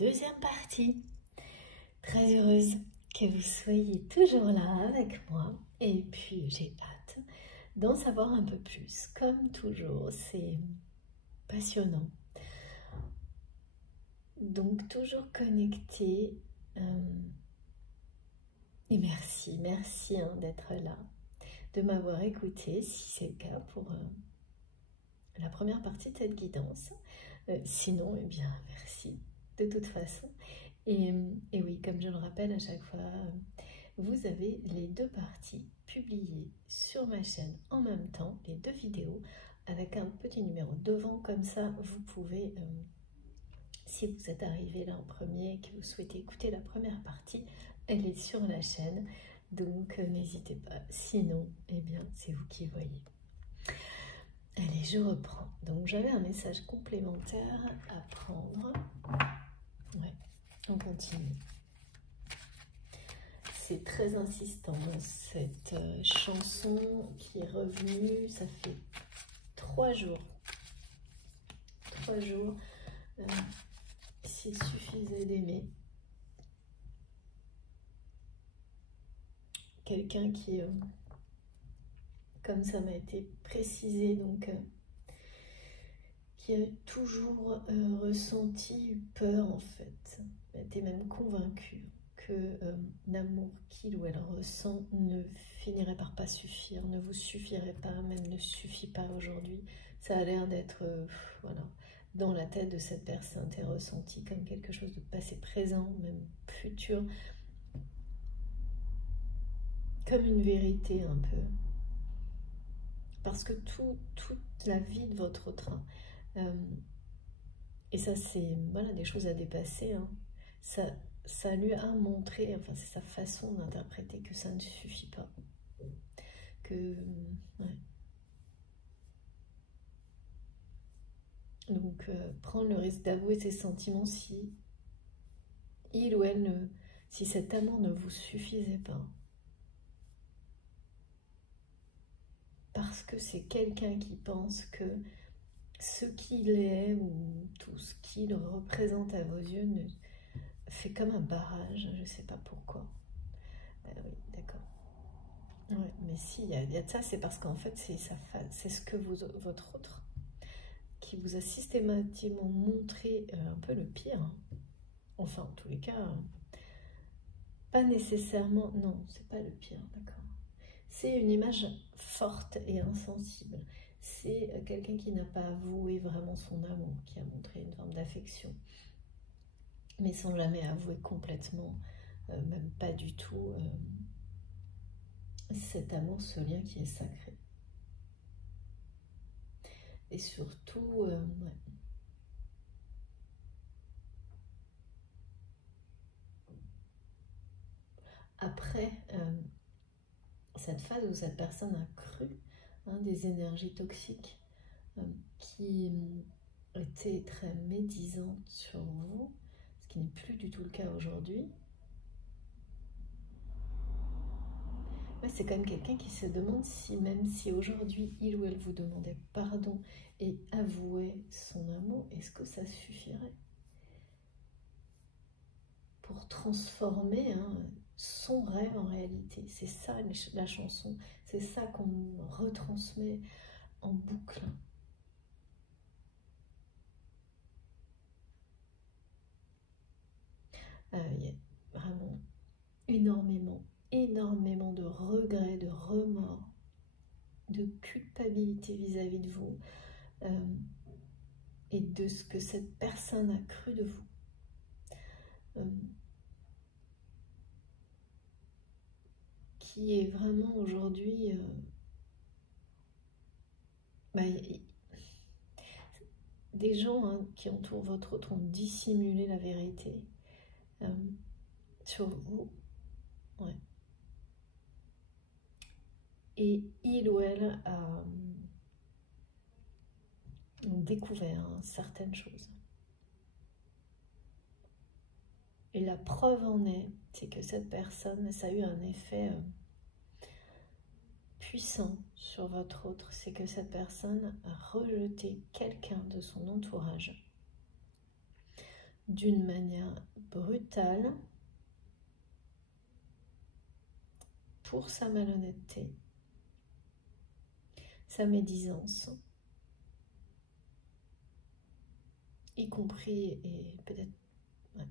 deuxième partie. Très heureuse que vous soyez toujours là avec moi et puis j'ai hâte d'en savoir un peu plus. Comme toujours, c'est passionnant. Donc toujours connecté et merci d'être là, de m'avoir écouté si c'est le cas pour la première partie de cette guidance. Sinon, eh bien, merci de toute façon. Et oui, comme je le rappelle à chaque fois, vous avez les deux parties publiées sur ma chaîne en même temps, les deux vidéos, avec un petit numéro devant, comme ça vous pouvez, si vous êtes arrivé là en premier et que vous souhaitez écouter la première partie, elle est sur la chaîne, donc n'hésitez pas. Sinon, eh bien, c'est vous qui voyez. Allez, je reprends. Donc, j'avais un message complémentaire à prendre. Ouais, on continue. C'est très insistant, cette chanson qui est revenue. Ça fait 3 jours. 3 jours. S'il suffisait d'aimer. Quelqu'un qui... comme ça m'a été précisé, donc qui a toujours ressenti peur en fait, était même convaincu que l'amour qu'il ou elle ressent ne finirait par pas suffire, ne vous suffirait pas, même ne suffit pas aujourd'hui. Ça a l'air d'être voilà, dans la tête de cette personne, c'est ressenti comme quelque chose de passé présent, même futur, comme une vérité un peu. Parce que toute la vie de votre train, et ça c'est voilà, des choses à dépasser, hein, ça lui a montré, enfin c'est sa façon d'interpréter que ça ne suffit pas. Que, ouais. Donc prendre le risque d'avouer ses sentiments si il ou elle si cet amour ne vous suffisait pas. Parce que c'est quelqu'un qui pense que ce qu'il est ou tout ce qu'il représente à vos yeux fait comme un barrage, je ne sais pas pourquoi. Oui, d'accord. Ouais, mais si, il y a de ça, c'est parce qu'en fait, c'est ce que votre autre qui vous a systématiquement montré un peu le pire. Hein. Enfin, en tous les cas, pas nécessairement, non, c'est pas le pire, d'accord. C'est une image forte et insensible. C'est quelqu'un qui n'a pas avoué vraiment son amour, qui a montré une forme d'affection, mais sans jamais avouer complètement, même pas du tout, cet amour, ce lien qui est sacré. Et surtout, ouais. Après cette phase où cette personne a cru des énergies toxiques qui étaient très médisantes sur vous, ce qui n'est plus du tout le cas aujourd'hui. Ouais, c'est quand même quelqu'un qui se demande si, même si aujourd'hui il ou elle vous demandait pardon et avouait son amour, est-ce que ça suffirait pour transformer son rêve en réalité? C'est ça la chanson, c'est ça qu'on retransmet en boucle. Il y a vraiment énormément de regrets, de remords, de culpabilité vis-à-vis de vous et de ce que cette personne a cru de vous. Qui est vraiment aujourd'hui... des gens qui entourent votre autre ont dissimulé la vérité sur vous. Ouais. Et il ou elle a découvert certaines choses. Et la preuve en est, c'est que cette personne, ça a eu un effet puissant sur votre autre. C'est que cette personne a rejeté quelqu'un de son entourage d'une manière brutale pour sa malhonnêteté, sa médisance, y compris, et peut-être, ouais,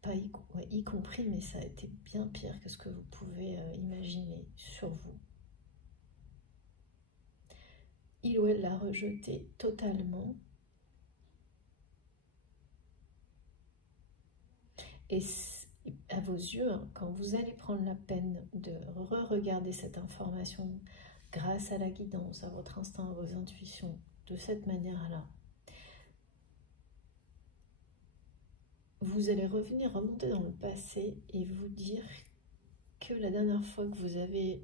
pas y compris, mais ça a été bien pire que ce que vous pouvez imaginer sur vous. Il ou elle l'a rejeté totalement. Et à vos yeux, hein, quand vous allez prendre la peine de re-regarder cette information grâce à la guidance, à votre instinct, à vos intuitions, de cette manière-là, vous allez revenir, remonter dans le passé et vous dire que la dernière fois que vous avez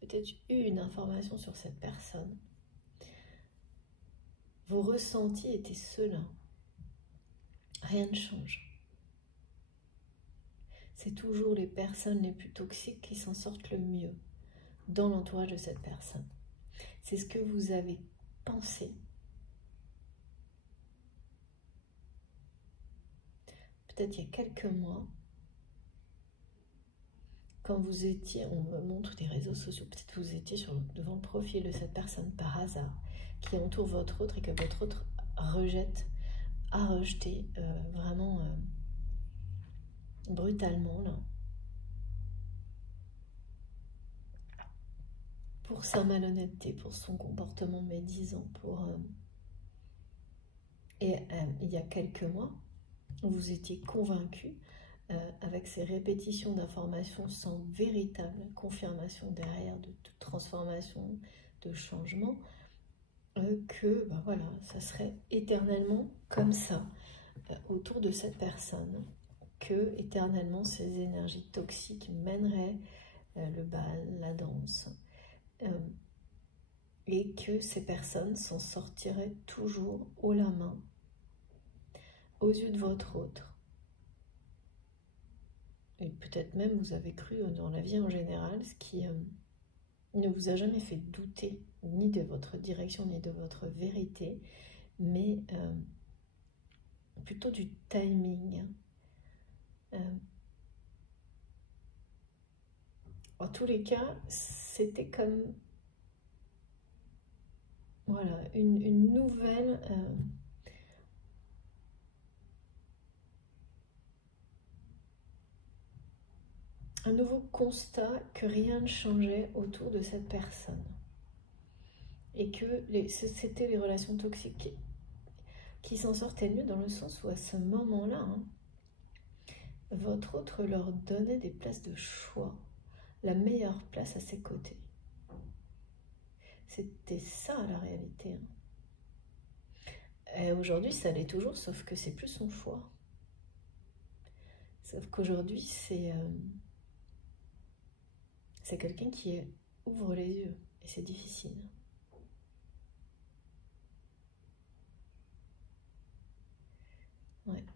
peut-être eu une information sur cette personne, vos ressentis étaient ceux-là. Rien ne change. C'est toujours les personnes les plus toxiques qui s'en sortent le mieux dans l'entourage de cette personne. C'est ce que vous avez pensé. Peut-être il y a quelques mois, quand vous étiez, on me montre des réseaux sociaux, peut-être vous étiez devant le profil de cette personne par hasard, qui entoure votre autre et que votre autre rejette, a rejeté vraiment brutalement, là. Pour sa malhonnêteté, pour son comportement médisant, et il y a quelques mois, vous étiez convaincu, avec ces répétitions d'informations sans véritable confirmation derrière de transformation, de changement, que ben voilà, ça serait éternellement comme ça, autour de cette personne, que éternellement ces énergies toxiques mèneraient le bal, la danse, et que ces personnes s'en sortiraient toujours haut la main, aux yeux de votre autre. Et peut-être même vous avez cru dans la vie en général, ce qui ne vous a jamais fait douter ni de votre direction ni de votre vérité, mais plutôt du timing. En tous les cas, c'était comme voilà, une nouvelle un nouveau constat que rien ne changeait autour de cette personne. Et que c'était les relations toxiques qui s'en sortaient mieux, dans le sens où à ce moment-là, hein, votre autre leur donnait des places de choix, la meilleure place à ses côtés. C'était ça la réalité. Et aujourd'hui, ça l'est toujours, sauf que c'est plus son choix. Sauf qu'aujourd'hui, c'est quelqu'un qui ouvre les yeux, et c'est difficile. Ouais.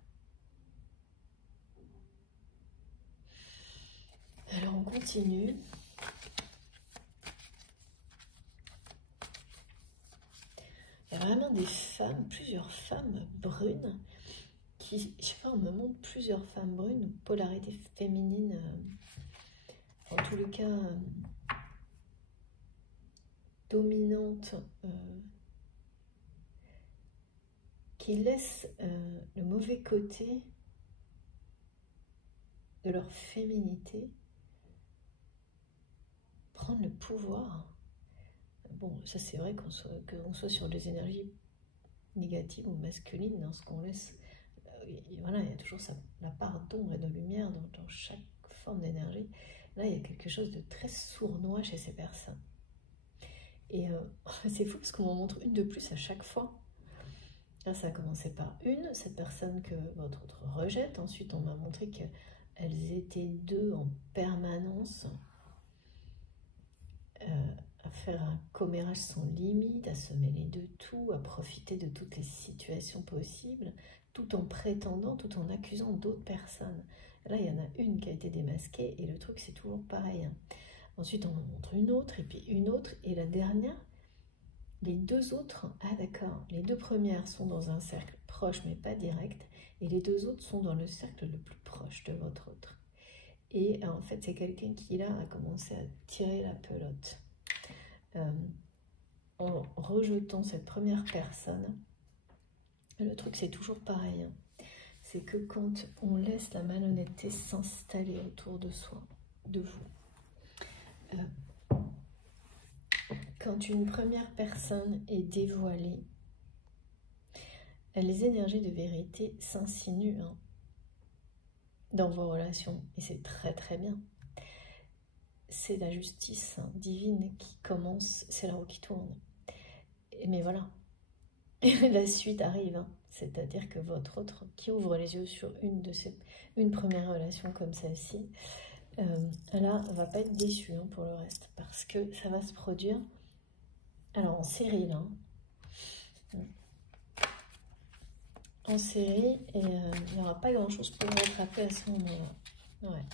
Alors on continue. Il y a vraiment des femmes, plusieurs femmes brunes qui, je sais pas, on me montre plusieurs femmes brunes, polarité féminine, en tous les cas dominante, qui laissent le mauvais côté de leur féminité prendre le pouvoir. Bon, ça c'est vrai qu'on soit sur des énergies négatives ou masculines, dans ce qu'on laisse, voilà, il y a toujours la part d'ombre et de lumière dans chaque forme d'énergie. Là, il y a quelque chose de très sournois chez ces personnes. Et c'est fou parce qu'on m'en montre une de plus à chaque fois. Là, ça a commencé par cette personne que votre autre rejette. Ensuite, on m'a montré qu'elles étaient deux en permanence, à faire un commérage sans limite, à se mêler de tout, à profiter de toutes les situations possibles, tout en prétendant, tout en accusant d'autres personnes. Là, il y en a une qui a été démasquée, et le truc, c'est toujours pareil. Ensuite, on me montre une autre, et puis une autre, et la dernière, Les deux autres, ah d'accord, les deux premières sont dans un cercle proche mais pas direct, et les deux autres sont dans le cercle le plus proche de votre autre. Et en fait, c'est quelqu'un qui là a commencé à tirer la pelote. En rejetant cette première personne, le truc c'est toujours pareil, hein. C'est que quand on laisse la malhonnêteté s'installer autour de soi, de vous, quand une première personne est dévoilée, les énergies de vérité s'insinuent, hein, dans vos relations, et c'est très très bien. C'est la justice, hein, divine qui commence, c'est la roue qui tourne. Mais voilà, la suite arrive, hein. C'est-à-dire que votre autre qui ouvre les yeux sur une première relation comme celle-ci, là, va pas être déçu, hein, pour le reste, parce que ça va se produire, alors en série là, en série, et il n'y aura pas grand-chose pour vous rattraper à ce moment-là. Ouais.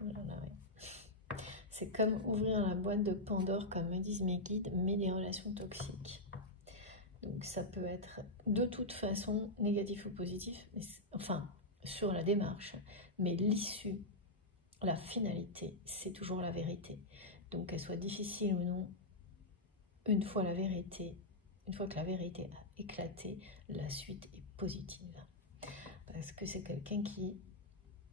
Voilà, ouais. C'est comme ouvrir la boîte de Pandore, comme me disent mes guides, mais des relations toxiques. Donc ça peut être de toute façon négatif ou positif, mais enfin sur la démarche, mais l'issue, la finalité, c'est toujours la vérité. Donc qu'elle soit difficile ou non, une fois que la vérité a éclaté, la suite est positive. Parce que c'est quelqu'un qui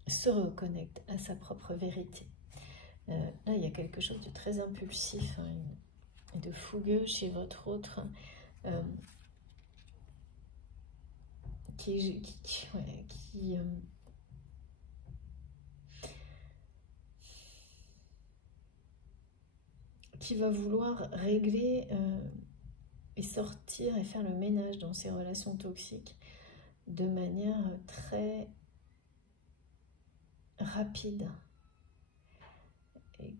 se reconnecte à sa propre vérité. Là, il y a quelque chose de très impulsif, hein, et de fougueux chez votre autre, qui va vouloir régler et sortir et faire le ménage dans ces relations toxiques de manière très rapide. Et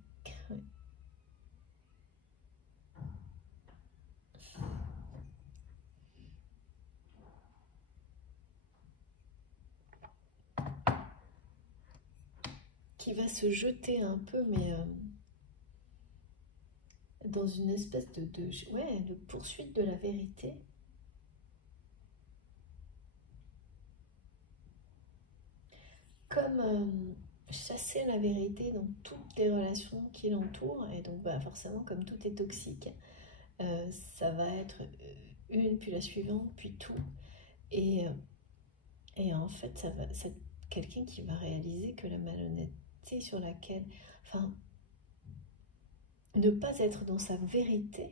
qui va se jeter un peu, mais dans une espèce de poursuite de la vérité. Comme chasser la vérité dans toutes les relations qui l'entourent, et donc bah, forcément, comme tout est toxique, ça va être une, puis la suivante, puis tout. Et en fait, c'est quelqu'un qui va réaliser que la malhonnêteté sur laquelle... Enfin, ne pas être dans sa vérité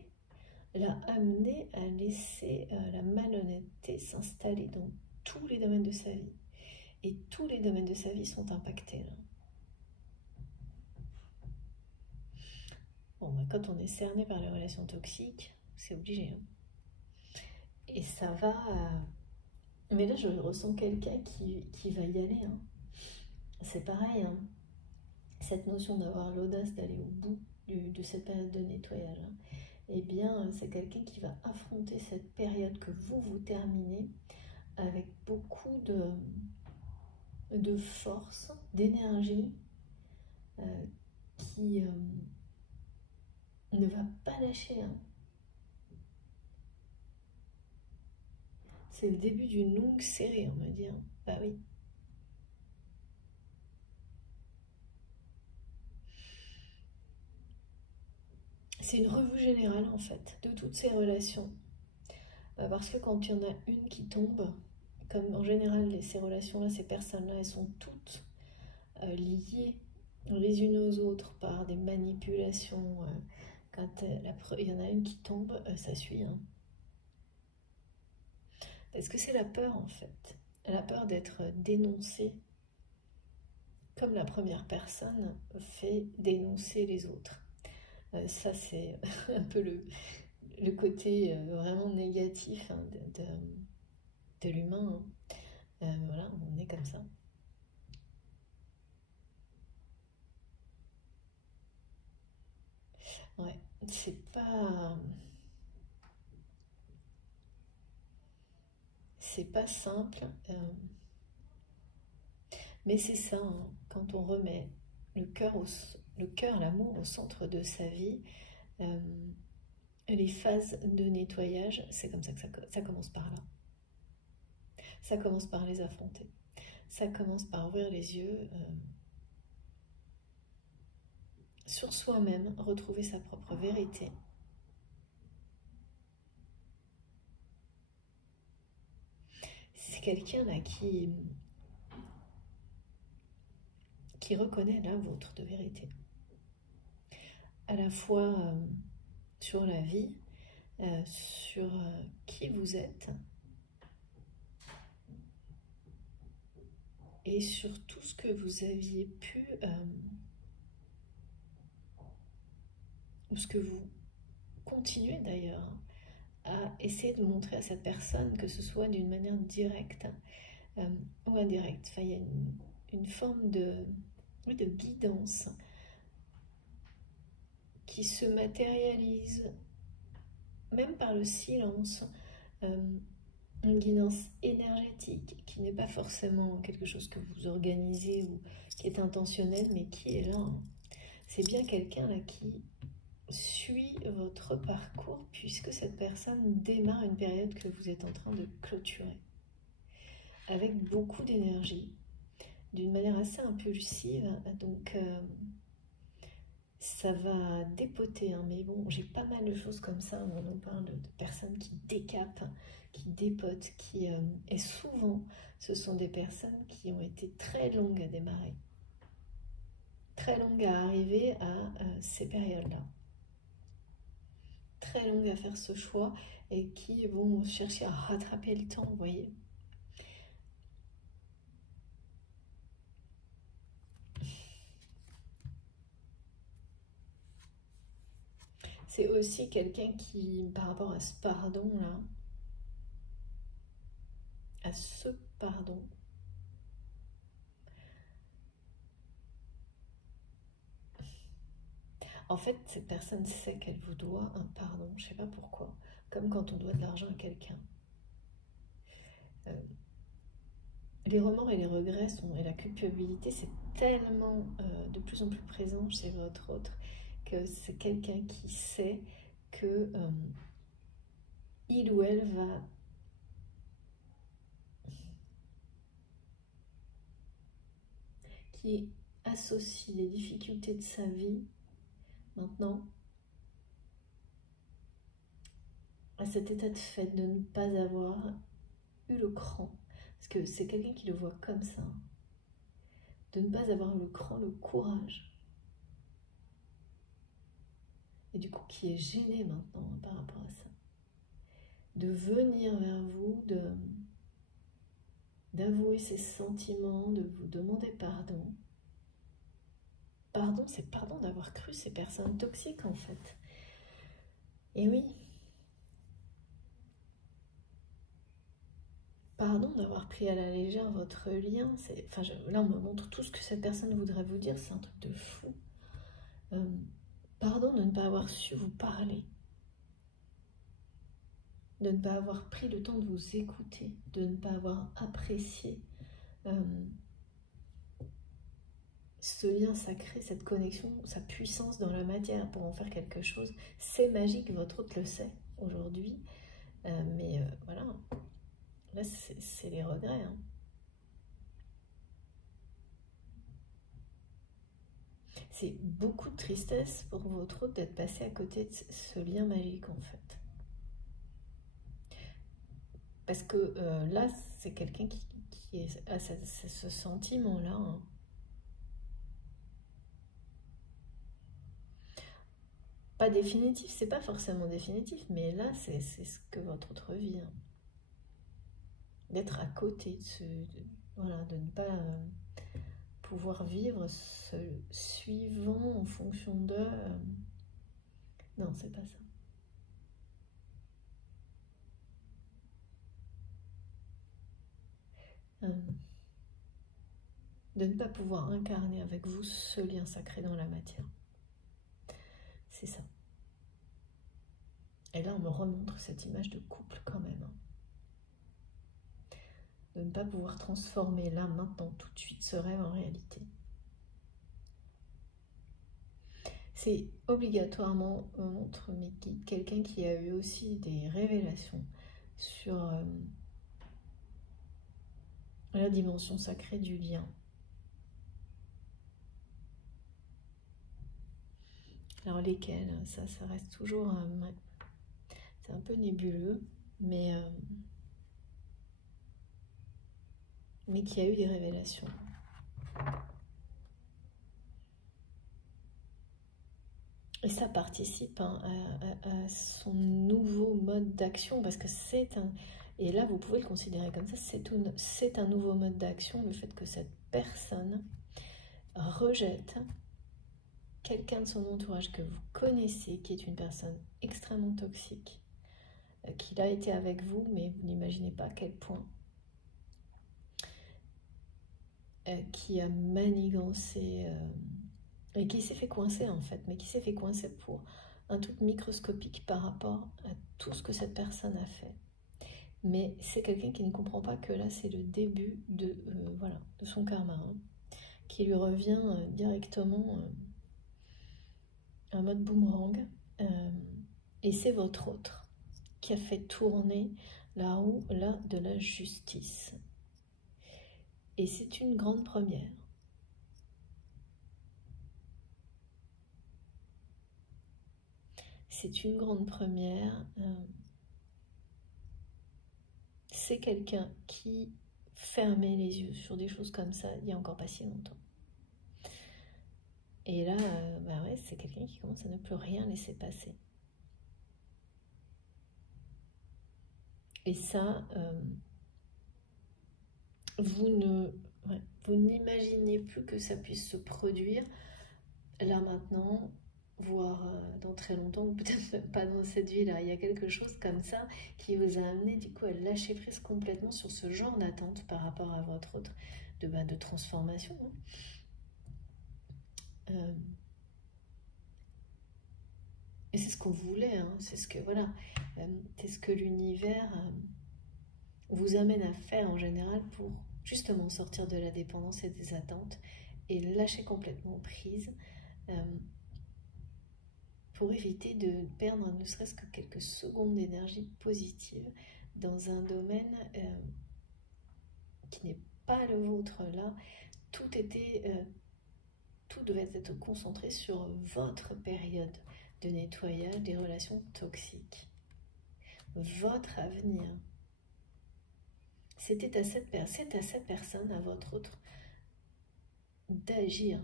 l'a amené à laisser la malhonnêteté s'installer dans tous les domaines de sa vie. Et tous les domaines de sa vie sont impactés, là. Bon, bah, quand on est cerné par les relations toxiques, c'est obligé, hein. Et ça va... Mais là, je ressens quelqu'un qui va y aller, hein. C'est pareil, hein. Cette notion d'avoir l'audace d'aller au bout de cette période de nettoyage, hein. Eh bien, c'est quelqu'un qui va affronter cette période que vous terminez avec beaucoup de force, d'énergie, qui ne va pas lâcher, hein. C'est le début d'une longue série, on va dire. Bah oui. C'est une revue générale, en fait, de toutes ces relations. Parce que quand il y en a une qui tombe, comme en général, ces relations-là, ces personnes-là, elles sont toutes liées les unes aux autres par des manipulations. Quand il y en a une qui tombe, ça suit, hein. Parce que c'est la peur, en fait. La peur d'être dénoncée, comme la première personne fait dénoncer les autres. Ça, c'est un peu le côté vraiment négatif, hein, de l'humain, hein. Voilà, on est comme ça. Ouais, c'est pas simple, mais c'est ça, hein, quand on remet le cœur, l'amour au centre de sa vie, les phases de nettoyage, c'est comme ça que ça commence par là. Ça commence par les affronter. Ça commence par ouvrir les yeux sur soi-même, retrouver sa propre vérité. C'est quelqu'un là qui reconnaît la vôtre de vérité. À la fois sur la vie, sur qui vous êtes, et sur tout ce que vous aviez pu, ou ce que vous continuez d'ailleurs, à essayer de montrer à cette personne, que ce soit d'une manière directe ou indirecte. Enfin, il y a une forme de guidance qui se matérialise, même par le silence, une guidance énergétique qui n'est pas forcément quelque chose que vous organisez ou qui est intentionnel, mais qui est là. C'est bien quelqu'un là qui suit votre parcours, puisque cette personne démarre une période que vous êtes en train de clôturer avec beaucoup d'énergie, d'une manière assez impulsive. Donc ça va dépoter, hein, mais bon, j'ai pas mal de choses comme ça où on parle de personnes qui décapent, qui dépotent, et souvent ce sont des personnes qui ont été très longues à démarrer, très longues à arriver à ces périodes-là, très longues à faire ce choix et qui vont chercher à rattraper le temps, vous voyez. C'est aussi quelqu'un qui, par rapport à ce pardon-là, à ce pardon, en fait, cette personne sait qu'elle vous doit un pardon, je ne sais pas pourquoi, comme quand on doit de l'argent à quelqu'un. Les remords et les regrets et la culpabilité, c'est tellement de plus en plus présent chez votre autre, que c'est quelqu'un qui sait que il ou elle va qui associe les difficultés de sa vie maintenant à cet état de fait de ne pas avoir eu le cran, parce que c'est quelqu'un qui le voit comme ça, de ne pas avoir eu le cran, le courage, et du coup qui est gêné maintenant par rapport à ça, de venir vers vous, d'avouer ses sentiments, de vous demander pardon. Pardon, c'est pardon d'avoir cru ces personnes toxiques en fait. Et oui, pardon d'avoir pris à la légère votre lien. Enfin, là, on me montre tout ce que cette personne voudrait vous dire, c'est un truc de fou. Pardon de ne pas avoir su vous parler, de ne pas avoir pris le temps de vous écouter, de ne pas avoir apprécié ce lien sacré, cette connexion, sa puissance dans la matière pour en faire quelque chose. C'est magique, votre hôte le sait aujourd'hui, mais voilà, là c'est les regrets. Hein. C'est beaucoup de tristesse pour votre hôte d'être passé à côté de ce lien magique en fait. Parce que là, c'est quelqu'un qui a ce sentiment-là. Hein. Pas définitif, c'est pas forcément définitif, mais là, c'est ce que votre autre vie. Hein. D'être à côté voilà, de ne pas pouvoir vivre ce suivant en fonction de... non, c'est pas ça. De ne pas pouvoir incarner avec vous ce lien sacré dans la matière. C'est ça. Et là, on me remontre cette image de couple quand même. Hein. De ne pas pouvoir transformer là, maintenant, tout de suite, ce rêve en réalité. C'est obligatoirement, montre mes guides, quelqu'un qui a eu aussi des révélations sur la dimension sacrée du lien. Alors lesquels, ça reste toujours... c'est un peu nébuleux, mais qui a eu des révélations. Et ça participe à son nouveau mode d'action, parce que c'est un... Et là, vous pouvez le considérer comme ça, c'est un nouveau mode d'action, le fait que cette personne rejette quelqu'un de son entourage que vous connaissez, qui est une personne extrêmement toxique, qu'il a été avec vous, mais vous n'imaginez pas à quel point, qui a manigancé... et qui s'est fait coincer en fait, mais qui s'est fait coincer pour un truc microscopique par rapport à tout ce que cette personne a fait. Mais c'est quelqu'un qui ne comprend pas que là c'est le début de, voilà, de son karma, hein, qui lui revient directement en mode boomerang. Et c'est votre autre qui a fait tourner la roue là de la justice. Et c'est une grande première. C'est une grande première. C'est quelqu'un qui fermait les yeux sur des choses comme ça il n'y a encore pas si longtemps. Et là, bah ouais, c'est quelqu'un qui commence à ne plus rien laisser passer. Et ça, vous n'imaginez plus que ça puisse se produire là maintenant, voire dans très longtemps, ou peut-être même pas dans cette vie-là. Il y a quelque chose comme ça qui vous a amené du coup à lâcher prise complètement sur ce genre d'attente par rapport à votre autre, de transformation. Et c'est ce qu'on voulait, hein, c'est ce que, voilà, c'est ce que l'univers vous amène à faire en général pour justement sortir de la dépendance et des attentes et lâcher complètement prise pour éviter de perdre ne serait-ce que quelques secondes d'énergie positive dans un domaine qui n'est pas le vôtre. Là, tout devait être concentré sur votre période de nettoyage des relations toxiques. Votre avenir. C'est à cette personne, à votre autre, d'agir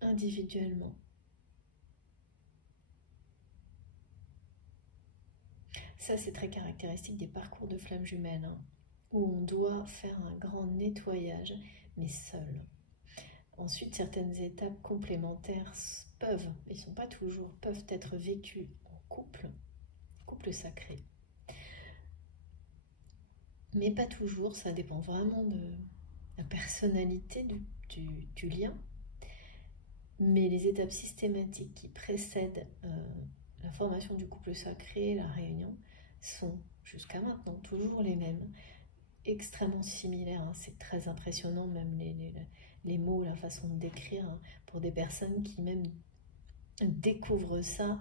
individuellement. Ça, c'est très caractéristique des parcours de flammes jumelles, hein, où on doit faire un grand nettoyage, mais seul. Ensuite, certaines étapes complémentaires peuvent, ils ne sont pas toujours, peuvent être vécues en couple sacré. Mais pas toujours, ça dépend vraiment de la personnalité du lien. Mais les étapes systématiques qui précèdent la formation du couple sacré, la réunion, sont jusqu'à maintenant toujours les mêmes, extrêmement similaires, hein. C'est très impressionnant, même les mots, la façon de décrire, hein, pour des personnes qui même découvrent ça,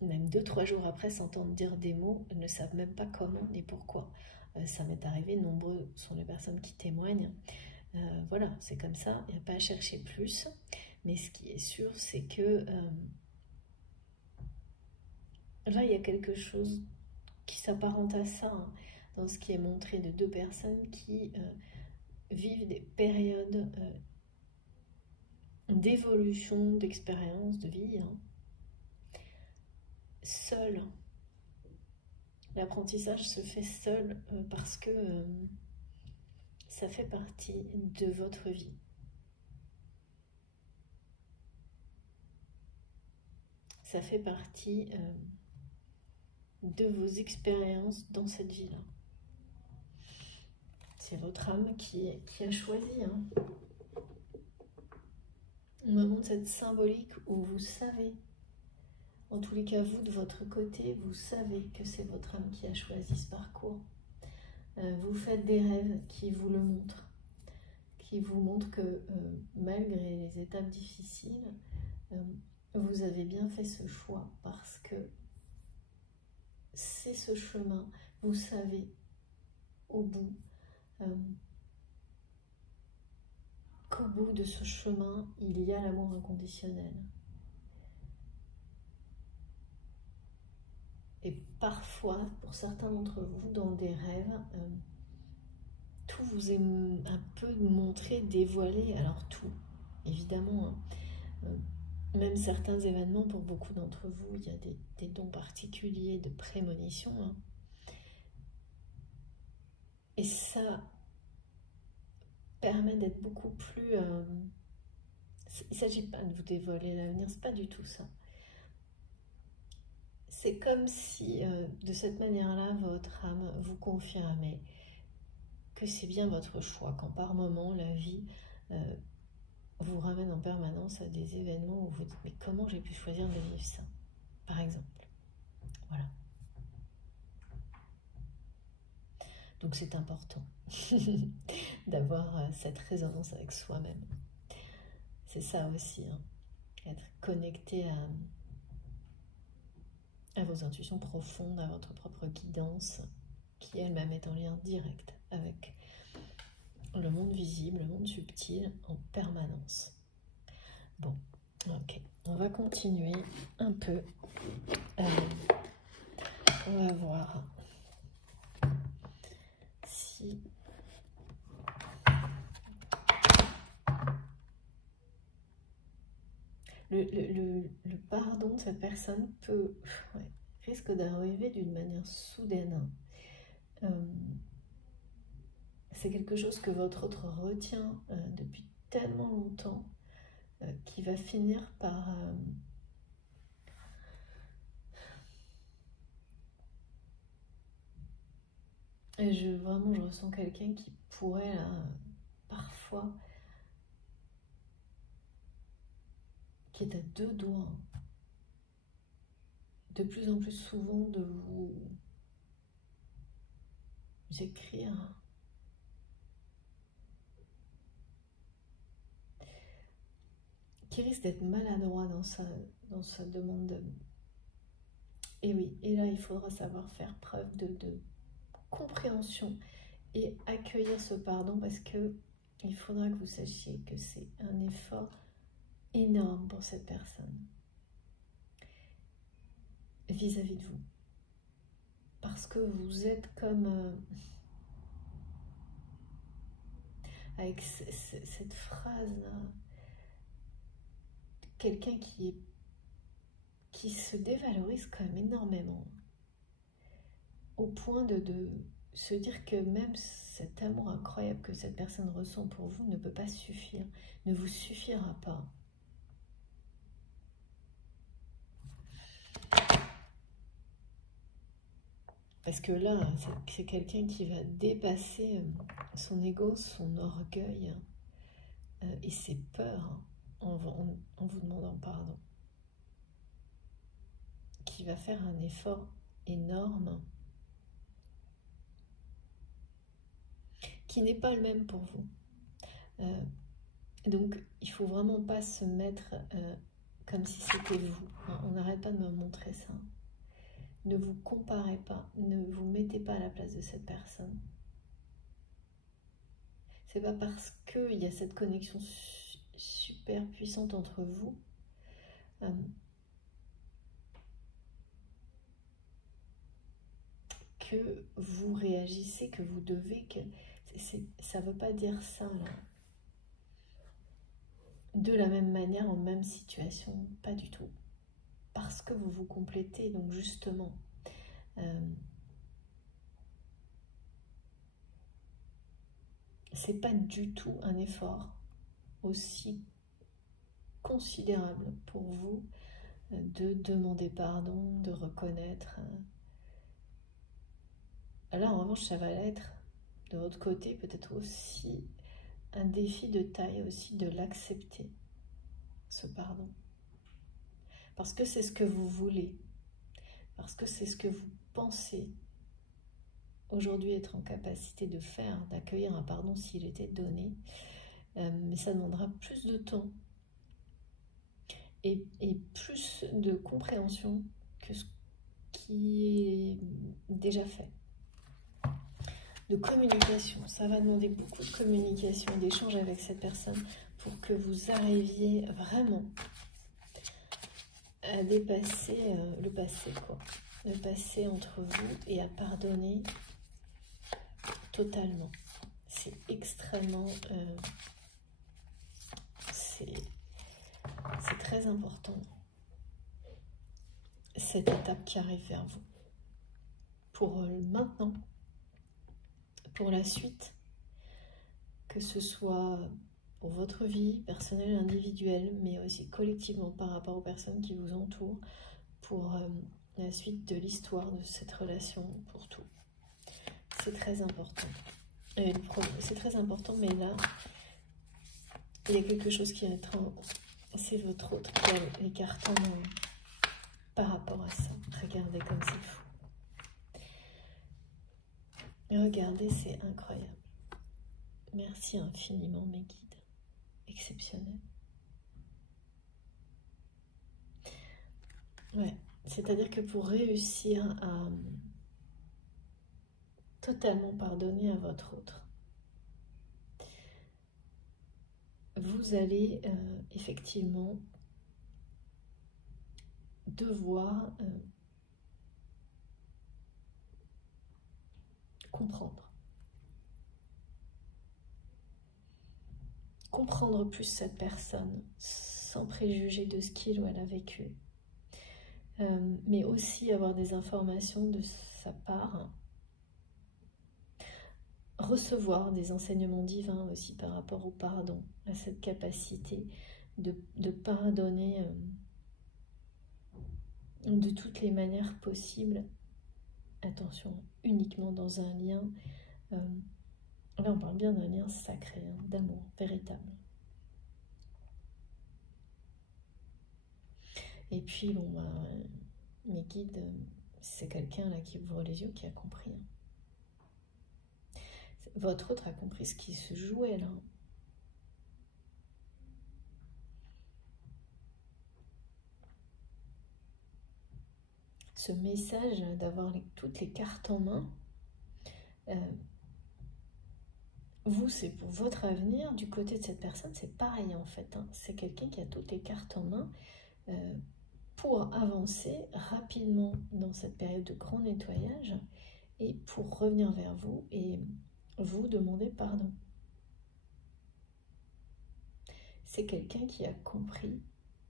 même 2-3 jours après, s'entendent dire des mots, ne savent même pas comment ni pourquoi. Ça m'est arrivé, nombreux sont les personnes qui témoignent. Voilà, c'est comme ça, il n'y a pas à chercher plus. Mais ce qui est sûr, c'est que là, il y a quelque chose qui s'apparente à ça, hein, dans ce qui est montré de deux personnes qui vivent des périodes d'évolution, d'expérience, de vie, hein, seules. L'apprentissage se fait seul parce que ça fait partie de votre vie. Ça fait partie de vos expériences dans cette vie-là. C'est votre âme qui a choisi. Hein. On me montre cette symbolique où vous savez, en tous les cas, vous, de votre côté, vous savez que c'est votre âme qui a choisi ce parcours. Vous faites des rêves qui vous le montrent, qui vous montre que malgré les étapes difficiles, vous avez bien fait ce choix parce que c'est ce chemin, vous savez au bout qu'au bout de ce chemin, il y a l'amour inconditionnel. Et parfois, pour certains d'entre vous, dans des rêves, tout vous est un peu montré, dévoilé. Alors tout, évidemment, même certains événements, pour beaucoup d'entre vous, il y a des dons particuliers de prémonition. Et ça permet d'être beaucoup plus... il ne s'agit pas de vous dévoiler l'avenir, c'est pas du tout ça. C'est comme si, de cette manière-là, votre âme vous confirmait que c'est bien votre choix, quand par moment, la vie vous ramène en permanence à des événements où vous dites « mais comment j'ai pu choisir de vivre ça ?» par exemple. Voilà. Donc c'est important d'avoir cette résonance avec soi-même. C'est ça aussi, hein, être connecté à vos intuitions profondes, à votre propre guidance, qui elle-même est en lien direct avec le monde visible, le monde subtil, en permanence. Bon, ok, on va continuer un peu. On va voir si... Le pardon de cette personne risque d'arriver d'une manière soudaine. C'est quelque chose que votre autre retient depuis tellement longtemps qui va finir par... Et vraiment, je ressens quelqu'un qui pourrait, parfois, qui est à deux doigts, de plus en plus souvent, de vous écrire. Qui risque d'être maladroit dans sa demande de... Et oui, et là, il faudra savoir faire preuve de compréhension et accueillir ce pardon parce que il faudra que vous sachiez que c'est un effort énorme pour cette personne vis-à-vis de vous. Parce que vous êtes comme... avec cette phrase-là, quelqu'un qui se dévalorise quand même énormément, au point de se dire que même cet amour incroyable que cette personne ressent pour vous ne peut pas suffire, ne vous suffira pas. Parce que là, c'est quelqu'un qui va dépasser son ego, son orgueil et ses peurs en vous demandant pardon. Qui va faire un effort énorme qui n'est pas le même pour vous. Donc, il ne faut vraiment pas se mettre comme si c'était vous. On n'arrête pas de me montrer ça. Ne vous comparez pas, ne vous mettez pas à la place de cette personne. C'est pas parce qu'il y a cette connexion super puissante entre vous que vous réagissez, que vous devez, que ça ne veut pas dire ça là. De la même manière, en même situation, pas du tout. Parce que vous vous complétez, donc justement, c'est pas du tout un effort aussi considérable pour vous de demander pardon, de reconnaître. Là, en revanche, ça va être, de votre côté, peut-être aussi un défi de taille aussi de l'accepter, ce pardon. Parce que c'est ce que vous voulez, parce que c'est ce que vous pensez aujourd'hui être en capacité de faire, d'accueillir un pardon s'il était donné. mais ça demandera plus de temps et plus de compréhension que ce qui est déjà fait. De communication, ça va demander beaucoup de communication, d'échange avec cette personne pour que vous arriviez vraiment à dépasser le passé, quoi. Le passé entre vous et à pardonner totalement. C'est extrêmement... c'est très important, cette étape qui arrive vers vous. Pour maintenant, pour la suite, que ce soit pour votre vie personnelle, individuelle, mais aussi collectivement par rapport aux personnes qui vous entourent, pour la suite de l'histoire de cette relation, pour tout. C'est très important. C'est très important, mais là, il y a quelque chose qui est c'est votre autre qui a les cartons par rapport à ça. Regardez comme c'est fou. Regardez, c'est incroyable. Merci infiniment, mes guides. Exceptionnel. Ouais, c'est-à-dire que pour réussir à totalement pardonner à votre autre, vous allez effectivement devoir comprendre. Comprendre plus cette personne, sans préjuger de ce qu'il ou elle a vécu. Mais aussi avoir des informations de sa part. Recevoir des enseignements divins aussi par rapport au pardon, à cette capacité de pardonner de toutes les manières possibles. Attention, uniquement dans un lien, là on parle bien d'un lien sacré, hein, d'amour véritable. Et puis, bon, bah, mes guides, c'est quelqu'un là qui ouvre les yeux, qui a compris. Hein. Votre autre a compris ce qui se jouait là. Ce message d'avoir toutes les cartes en main, vous, c'est pour votre avenir. Du côté de cette personne, c'est pareil en fait. Hein. C'est quelqu'un qui a toutes les cartes en main pour avancer rapidement dans cette période de grand nettoyage et pour revenir vers vous et vous demander pardon. C'est quelqu'un qui a compris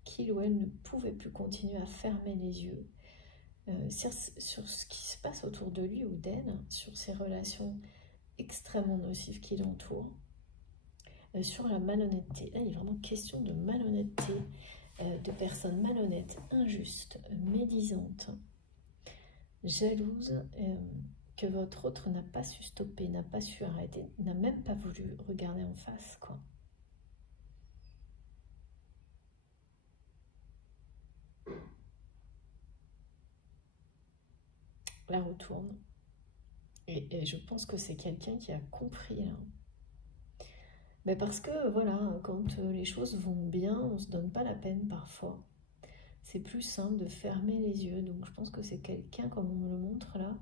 qu'il ou elle ne pouvait plus continuer à fermer les yeux sur ce qui se passe autour de lui ou d'elle, sur ces relations extrêmement nocives qui l'entourent, sur la malhonnêteté. Là, il est vraiment question de malhonnêteté, de personnes malhonnêtes, injustes, médisantes, jalouses, que votre autre n'a pas su stopper, n'a pas su arrêter, n'a même pas voulu regarder en face, quoi. La retourne. Et je pense que c'est quelqu'un qui a compris, là. Mais parce que, voilà, quand les choses vont bien, on ne se donne pas la peine parfois. C'est plus simple de fermer les yeux. Donc je pense que c'est quelqu'un, comme on me le montre là,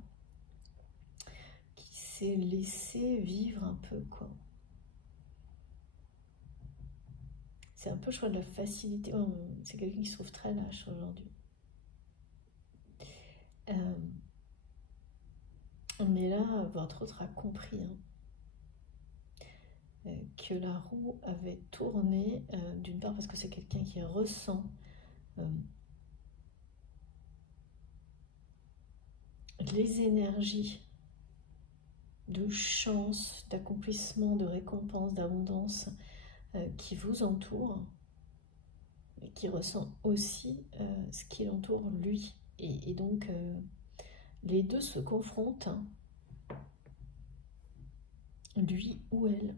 qui s'est laissé vivre un peu, quoi. C'est un peu, je crois, de la facilité. C'est quelqu'un qui se trouve très lâche aujourd'hui. Mais là, votre autre a compris que la roue avait tourné, d'une part parce que c'est quelqu'un qui ressent les énergies de chance, d'accomplissement, de récompense, d'abondance qui vous entourent, et qui ressent aussi ce qui l'entoure lui. Et donc, les deux se confrontent, hein, lui ou elle.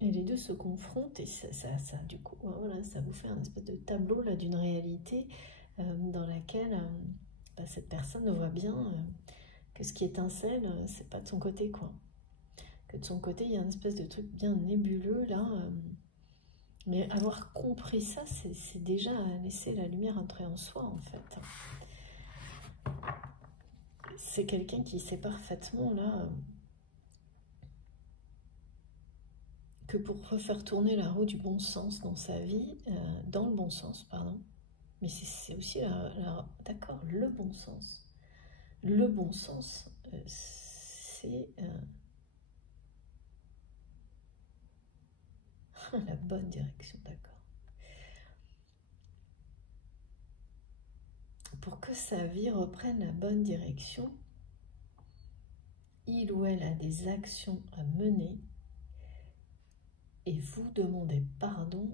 Et les deux se confrontent et ça du coup, voilà, ça vous fait un espèce de tableau là d'une réalité dans laquelle cette personne voit bien que ce qui étincelle, c'est pas de son côté, quoi. que de son côté, il y a une espèce de truc bien nébuleux là. Mais avoir compris ça, c'est déjà laisser la lumière entrer en soi, en fait. C'est quelqu'un qui sait parfaitement, là, que pour refaire tourner la roue du bon sens dans sa vie, dans le bon sens, pardon, mais c'est aussi, d'accord, le bon sens. Le bon sens, c'est la bonne direction, d'accord. Pour que sa vie reprenne la bonne direction, il ou elle a des actions à mener et vous demandez pardon,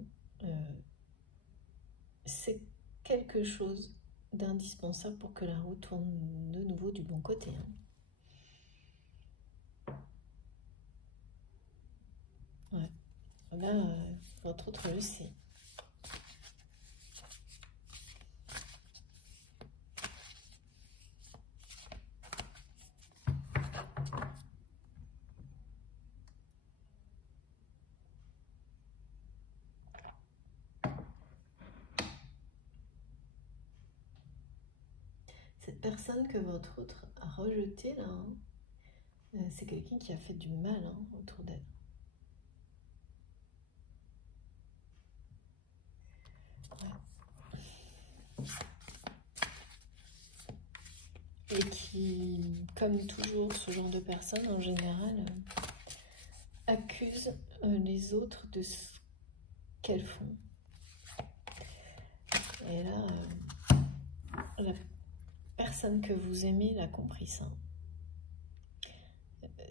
c'est quelque chose d'indispensable pour que la roue tourne de nouveau du bon côté. Ouais. Là, votre autre le sait. Cette personne que votre autre a rejetée, là, c'est quelqu'un qui a fait du mal autour d'elle. Ouais. Et qui, comme toujours, ce genre de personnes, en général, accuse les autres de ce qu'elles font. Et là, la personne que vous aimez l'a compris ça.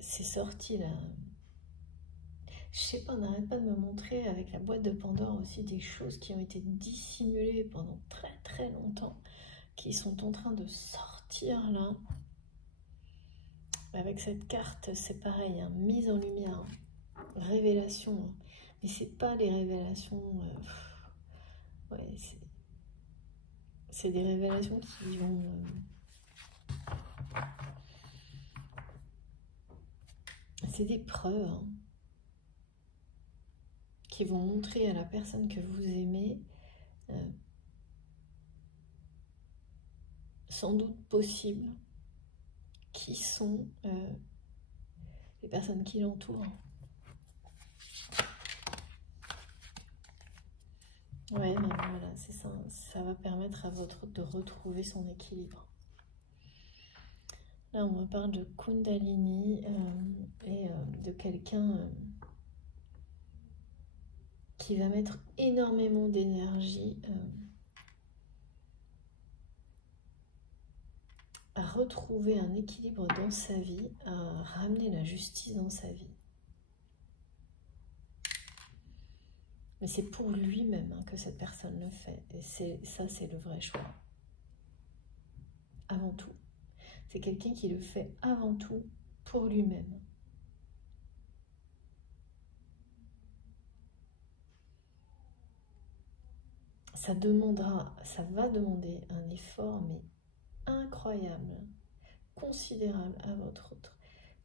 C'est sorti là. Je sais pas, on n'arrête pas de me montrer avec la boîte de Pandore aussi des choses qui ont été dissimulées pendant très très longtemps, qui sont en train de sortir là. Avec cette carte, c'est pareil, mise en lumière, révélation. Mais c'est pas les révélations. Ouais, c'est des révélations qui vont. C'est des preuves qui vont montrer à la personne que vous aimez, sans doute possible, qui sont les personnes qui l'entourent. Ouais, mais voilà, c'est ça. Ça va permettre à votre autre de retrouver son équilibre. Là, on me parle de Kundalini et de quelqu'un qui va mettre énormément d'énergie à retrouver un équilibre dans sa vie, à ramener la justice dans sa vie. Mais c'est pour lui-même que cette personne le fait. Et ça, c'est le vrai choix. Avant tout. C'est quelqu'un qui le fait avant tout pour lui-même. Ça va demander un effort, mais incroyable, considérable à votre autre,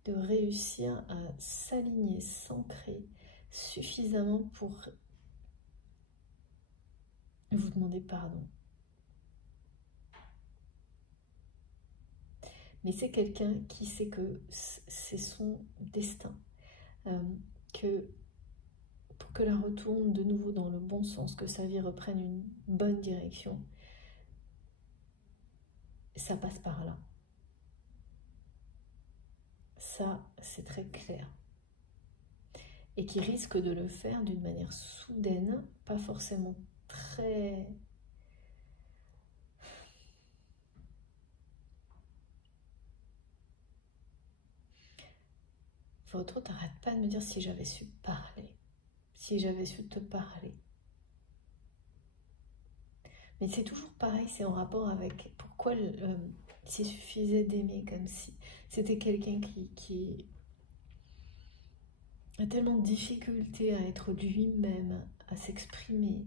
de réussir à s'aligner, s'ancrer suffisamment pour vous demander pardon. Mais c'est quelqu'un qui sait que c'est son destin, que pour que la retourne de nouveau dans le bon sens, que sa vie reprenne une bonne direction, ça passe par là. Ça, c'est très clair. Et qui risque de le faire d'une manière soudaine, pas forcément très... Votre autre n'arrête pas de me dire si j'avais su parler, si j'avais su te parler. Mais c'est toujours pareil, c'est en rapport avec pourquoi s'il suffisait d'aimer, comme si c'était quelqu'un qui a tellement de difficultés à être lui-même, à s'exprimer.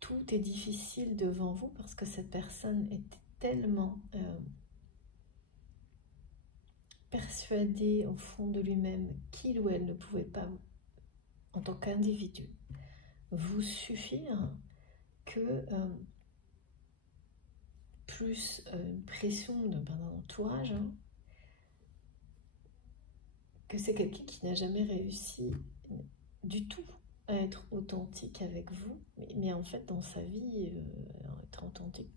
Tout est difficile devant vous parce que cette personne est tellement persuadé au fond de lui-même qu'il ou elle ne pouvait pas, en tant qu'individu, vous suffire, que plus une pression d'un entourage, hein, que c'est quelqu'un qui n'a jamais réussi du tout à être authentique avec vous, mais en fait dans sa vie, être authentique.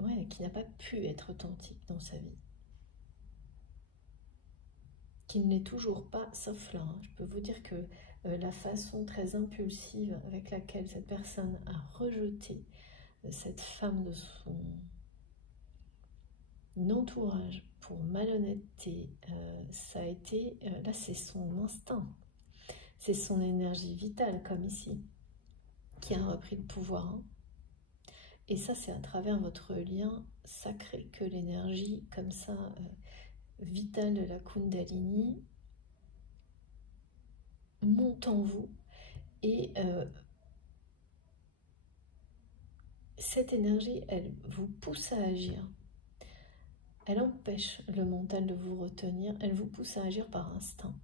Ouais, qui n'a pas pu être authentique dans sa vie. Qui ne l'est toujours pas, sauf là. Hein. Je peux vous dire que la façon très impulsive avec laquelle cette personne a rejeté cette femme de son entourage pour malhonnêteté, ça a été, là c'est son instinct, c'est son énergie vitale comme ici, qui a repris le pouvoir. Hein. Et ça c'est à travers votre lien sacré que l'énergie comme ça, vitale de la Kundalini, monte en vous et cette énergie, elle vous pousse à agir. Elle empêche le mental de vous retenir, elle vous pousse à agir par instinct.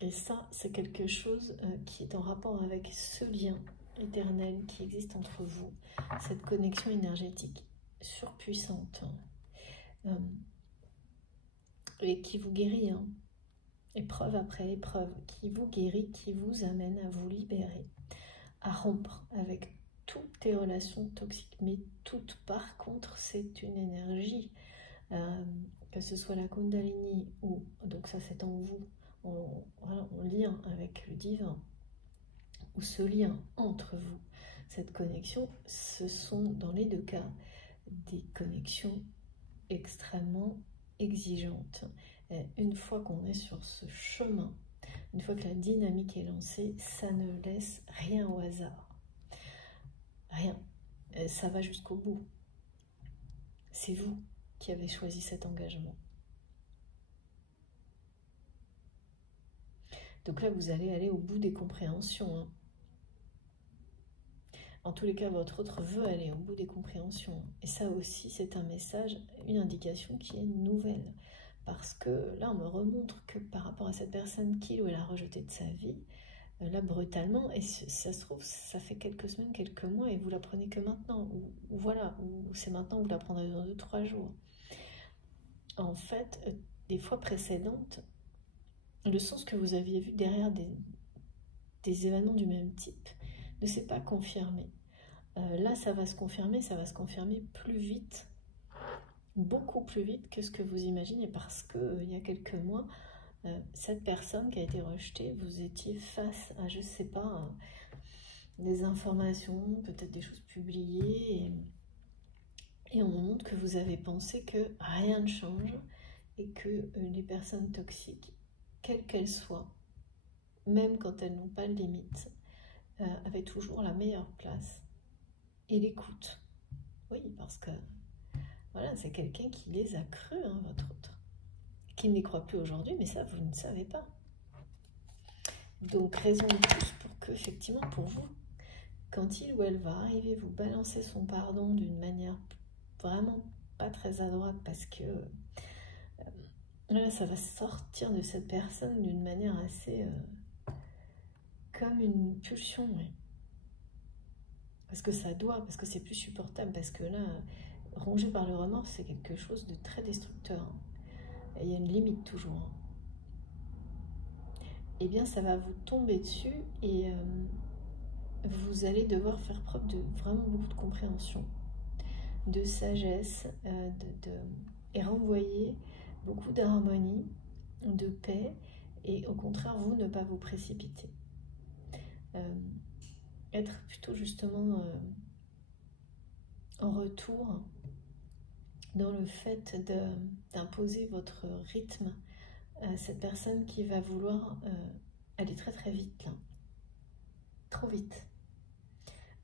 Et ça, c'est quelque chose qui est en rapport avec ce lien éternel qui existe entre vous, cette connexion énergétique surpuissante et qui vous guérit, hein, épreuve après épreuve, qui vous guérit, qui vous amène à vous libérer, à rompre avec toutes les relations toxiques, mais toutes par contre c'est une énergie, que ce soit la Kundalini ou, donc ça c'est en vous, en lien avec le divin, ou ce lien entre vous, cette connexion, ce sont dans les deux cas des connexions extrêmement exigeantes. Et une fois qu'on est sur ce chemin, une fois que la dynamique est lancée, ça ne laisse rien au hasard. Rien. Ça va jusqu'au bout. C'est vous qui avez choisi cet engagement. Donc là, vous allez aller au bout des compréhensions. Hein. En tous les cas, votre autre veut aller au bout des compréhensions. Et ça aussi, c'est un message, une indication qui est nouvelle. Parce que là, on me remontre que par rapport à cette personne qui ou elle a rejeté de sa vie, là, brutalement, et ça se trouve, ça fait quelques semaines, quelques mois, et vous la prenez que maintenant. Ou voilà, ou c'est maintenant, vous la prendrez dans 2-3 jours. En fait, des fois précédentes, le sens que vous aviez vu derrière des événements du même type ne s'est pas confirmé. Là, ça va se confirmer plus vite, beaucoup plus vite que ce que vous imaginez, parce que il y a quelques mois, cette personne qui a été rejetée, vous étiez face à, je sais pas, des informations, peut-être des choses publiées, et on montre que vous avez pensé que rien ne change, et que les personnes toxiques, quelles qu'elles soient, même quand elles n'ont pas de limite, avaient toujours la meilleure place et l'écoute. Oui, parce que voilà, c'est quelqu'un qui les a crus, hein, votre autre. Qui ne les croit plus aujourd'hui, mais ça, vous ne savez pas. Donc, raison de plus pour que, effectivement, pour vous, quand il ou elle va arriver, vous balancer son pardon d'une manière vraiment pas très à droite, parce que là, ça va sortir de cette personne d'une manière assez comme une pulsion, oui. Parce que ça doit, parce que c'est plus supportable, parce que là, rongé par le remords, c'est quelque chose de très destructeur. Et il y a une limite toujours. Eh bien, ça va vous tomber dessus et vous allez devoir faire preuve de vraiment beaucoup de compréhension, de sagesse, et renvoyer beaucoup d'harmonie, de paix, et au contraire, vous ne pas vous précipiter. Être plutôt justement en retour dans le fait d'imposer votre rythme à cette personne qui va vouloir aller très très vite, là. Trop vite,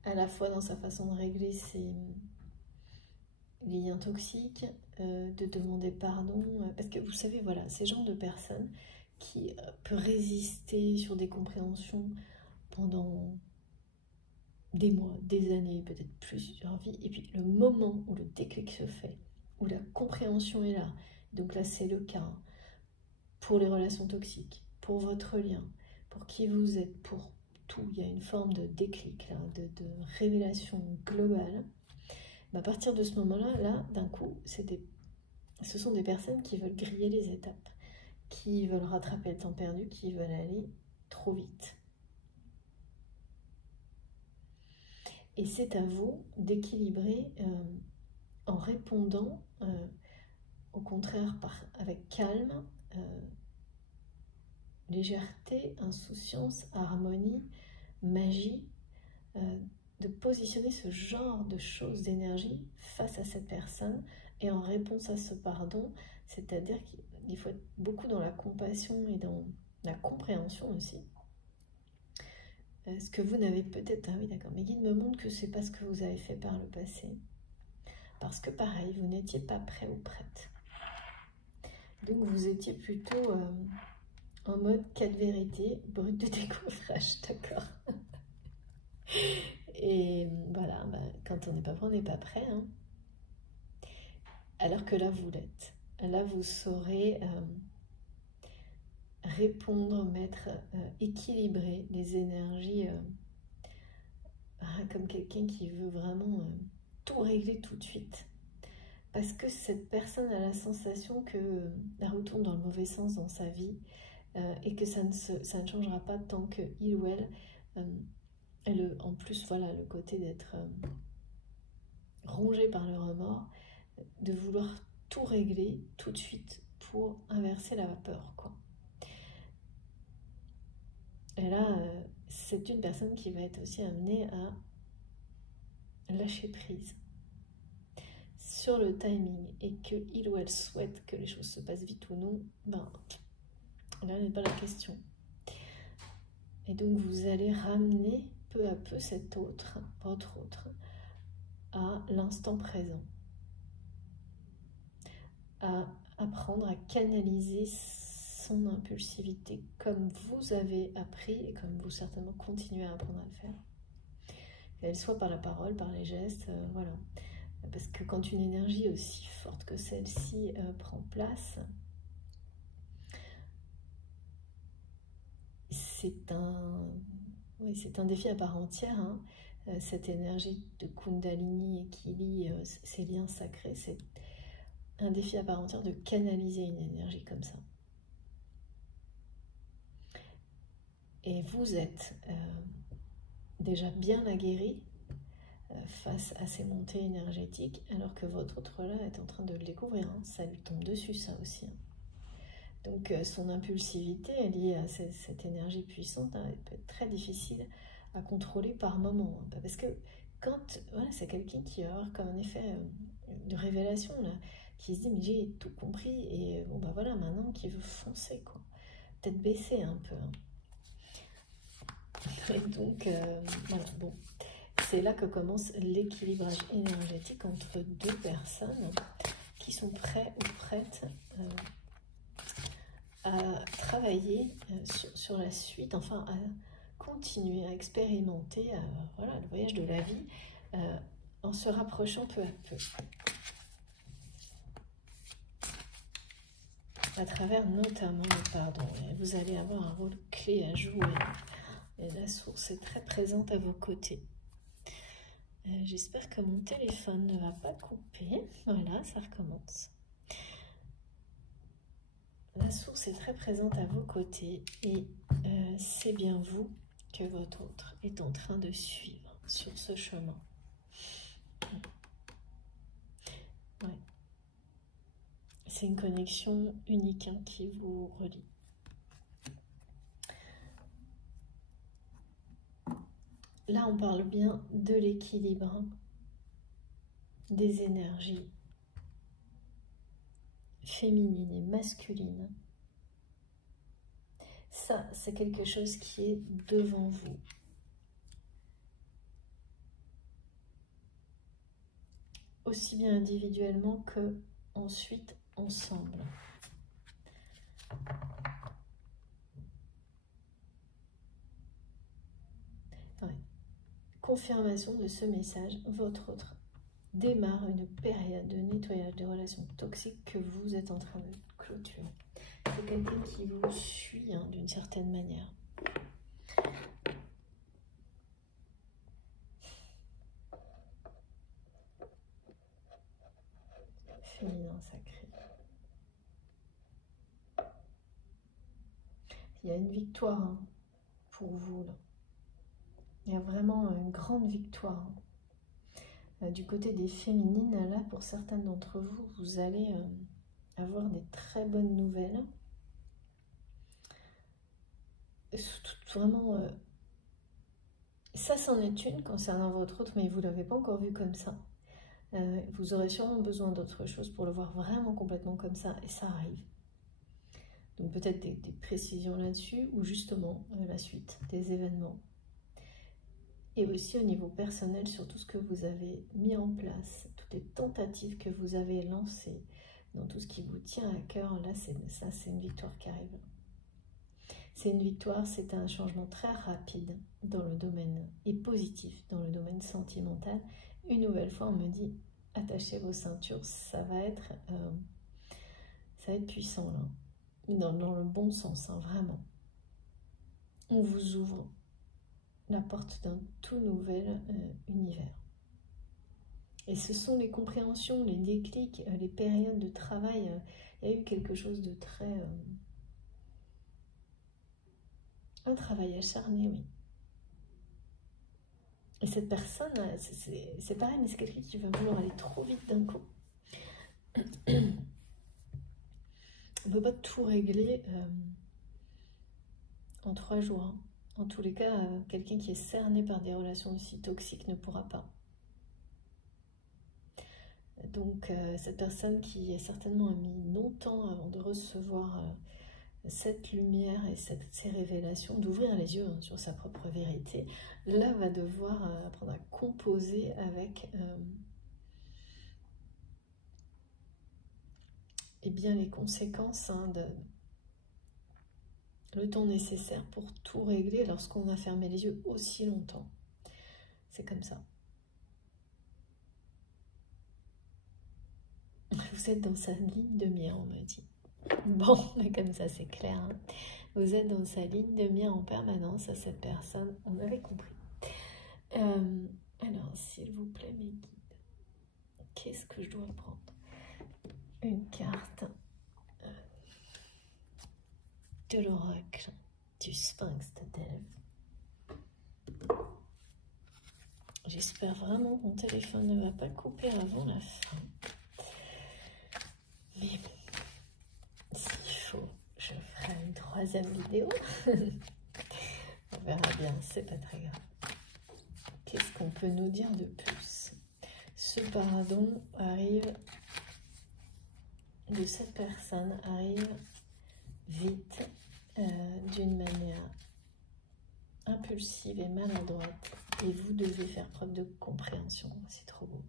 à la fois dans sa façon de régler ses liens toxiques, de demander pardon, parce que vous savez, voilà, ces genres de personnes qui peuvent résister sur des compréhensions pendant des mois, des années, peut-être plusieurs vies, et puis le moment où le déclic se fait, où la compréhension est là, donc là c'est le cas pour les relations toxiques, pour votre lien, pour qui vous êtes, pour tout, il y a une forme de déclic, là, de révélation globale. À partir de ce moment-là, d'un coup, ce sont des personnes qui veulent griller les étapes, qui veulent rattraper le temps perdu, qui veulent aller trop vite. Et c'est à vous d'équilibrer en répondant, au contraire, avec calme, légèreté, insouciance, harmonie, magie, de positionner ce genre de choses, d'énergie face à cette personne et en réponse à ce pardon, c'est-à-dire qu'il faut être beaucoup dans la compassion et dans la compréhension aussi. Ce que vous n'avez peut-être... Ah oui, d'accord, mes guides me montrent que c'est pas ce que vous avez fait par le passé. Parce que pareil, vous n'étiez pas prêt ou prête. Donc vous étiez plutôt en mode 4 vérités, brut de décoffrage, d'accord. Et voilà, quand on n'est pas prêt, on n'est pas prêt. Hein. Alors que là, vous l'êtes. Là, vous saurez répondre, équilibrer les énergies comme quelqu'un qui veut vraiment tout régler tout de suite. Parce que cette personne a la sensation que elle retourne dans le mauvais sens dans sa vie et que ça ne changera pas tant que il ou elle, en plus, voilà, le côté d'être rongé par le remords, de vouloir tout régler tout de suite pour inverser la vapeur, quoi. Et là, c'est une personne qui va être aussi amenée à lâcher prise sur le timing et que il ou elle souhaite que les choses se passent vite ou non, là n'est pas la question. Et donc vous allez ramener peu à peu votre autre, à l'instant présent, à apprendre à canaliser son impulsivité comme vous avez appris et comme vous certainement continuez à apprendre à le faire. Qu'elle soit par la parole, par les gestes, voilà. Parce que quand une énergie aussi forte que celle-ci prend place, c'est un défi à part entière. Hein. Cette énergie de Kundalini et qui lie ces liens sacrés, c'est un défi à part entière de canaliser une énergie comme ça. Et vous êtes déjà bien aguerri face à ces montées énergétiques, alors que votre autre là est en train de le découvrir. Hein. Ça lui tombe dessus, ça aussi. Hein. Donc son impulsivité est liée à cette énergie puissante, hein, elle peut être très difficile à contrôler par moment. Hein, parce que quand voilà, c'est quelqu'un qui va avoir comme un effet de révélation, là, qui se dit mais j'ai tout compris, et bon voilà, maintenant qui veut foncer, quoi. Peut-être baisser un peu. Hein. Et donc, voilà, bon. C'est là que commence l'équilibrage énergétique entre deux personnes qui sont prêts ou prêtes à travailler sur la suite, enfin à continuer à expérimenter voilà, le voyage de la vie en se rapprochant peu à peu. À travers notamment le pardon. Et vous allez avoir un rôle clé à jouer. Et la source est très présente à vos côtés. J'espère que mon téléphone ne va pas couper. Voilà, ça recommence. La source est très présente à vos côtés et c'est bien vous que votre autre est en train de suivre sur ce chemin. Ouais. C'est une connexion unique hein, qui vous relie. Là, on parle bien de l'équilibre des énergies féminines et masculines. Ça, c'est quelque chose qui est devant vous. Aussi bien individuellement que ensuite ensemble. Ouais. confirmation de ce message, votre autre démarre une période de nettoyage des relations toxiques que vous êtes en train de clôturer. C'est quelqu'un qui vous suit hein, d'une certaine manière. Féminin sacré. Il y a une victoire hein, pour vous là. Il y a vraiment une grande victoire. Du côté des féminines, là, pour certaines d'entre vous, vous allez avoir des très bonnes nouvelles. Vraiment, ça c'en est une concernant votre autre, mais vous ne l'avez pas encore vu comme ça. Vous aurez sûrement besoin d'autre chose pour le voir vraiment complètement comme ça, et ça arrive. Donc peut-être des précisions là-dessus, ou justement la suite des événements. Et aussi au niveau personnel, sur tout ce que vous avez mis en place, toutes les tentatives que vous avez lancées, dans tout ce qui vous tient à cœur, là, c'est une victoire qui arrive. C'est une victoire, c'est un changement très rapide dans le domaine, et positif dans le domaine sentimental. Une nouvelle fois, on me dit, attachez vos ceintures, ça va être puissant, là. Dans le bon sens, hein, vraiment. On vous ouvre la porte d'un tout nouvel univers. Et ce sont les compréhensions, les déclics, les périodes de travail. Il y a eu quelque chose de très... un travail acharné, oui. Et cette personne, c'est pareil, mais c'est quelqu'un qui va vouloir aller trop vite d'un coup. On ne peut pas tout régler en 3 jours. Hein. En tous les cas, quelqu'un qui est cerné par des relations aussi toxiques ne pourra pas. Donc, cette personne qui a certainement mis longtemps avant de recevoir cette lumière et ces révélations, d'ouvrir les yeux hein, sur sa propre vérité, là va devoir apprendre à composer avec eh bien, les conséquences hein, le temps nécessaire pour tout régler lorsqu'on a fermé les yeux aussi longtemps. C'est comme ça. Vous êtes dans sa ligne de mire, on me dit. Bon, mais comme ça c'est clair. Hein. Vous êtes dans sa ligne de mire en permanence à cette personne. On avait compris. Alors, s'il vous plaît, mes guides, qu'est-ce que je dois prendre? Une carte de l'oracle du Sphinx de Delphes. J'espère vraiment que mon téléphone ne va pas couper avant la fin. Mais bon, s'il faut, je ferai une 3e vidéo. On verra bien, c'est pas très grave. Qu'est-ce qu'on peut nous dire de plus? Ce pardon arrive, de cette personne arrive vite, d'une manière impulsive et maladroite. Et vous devez faire preuve de compréhension. C'est trop beau.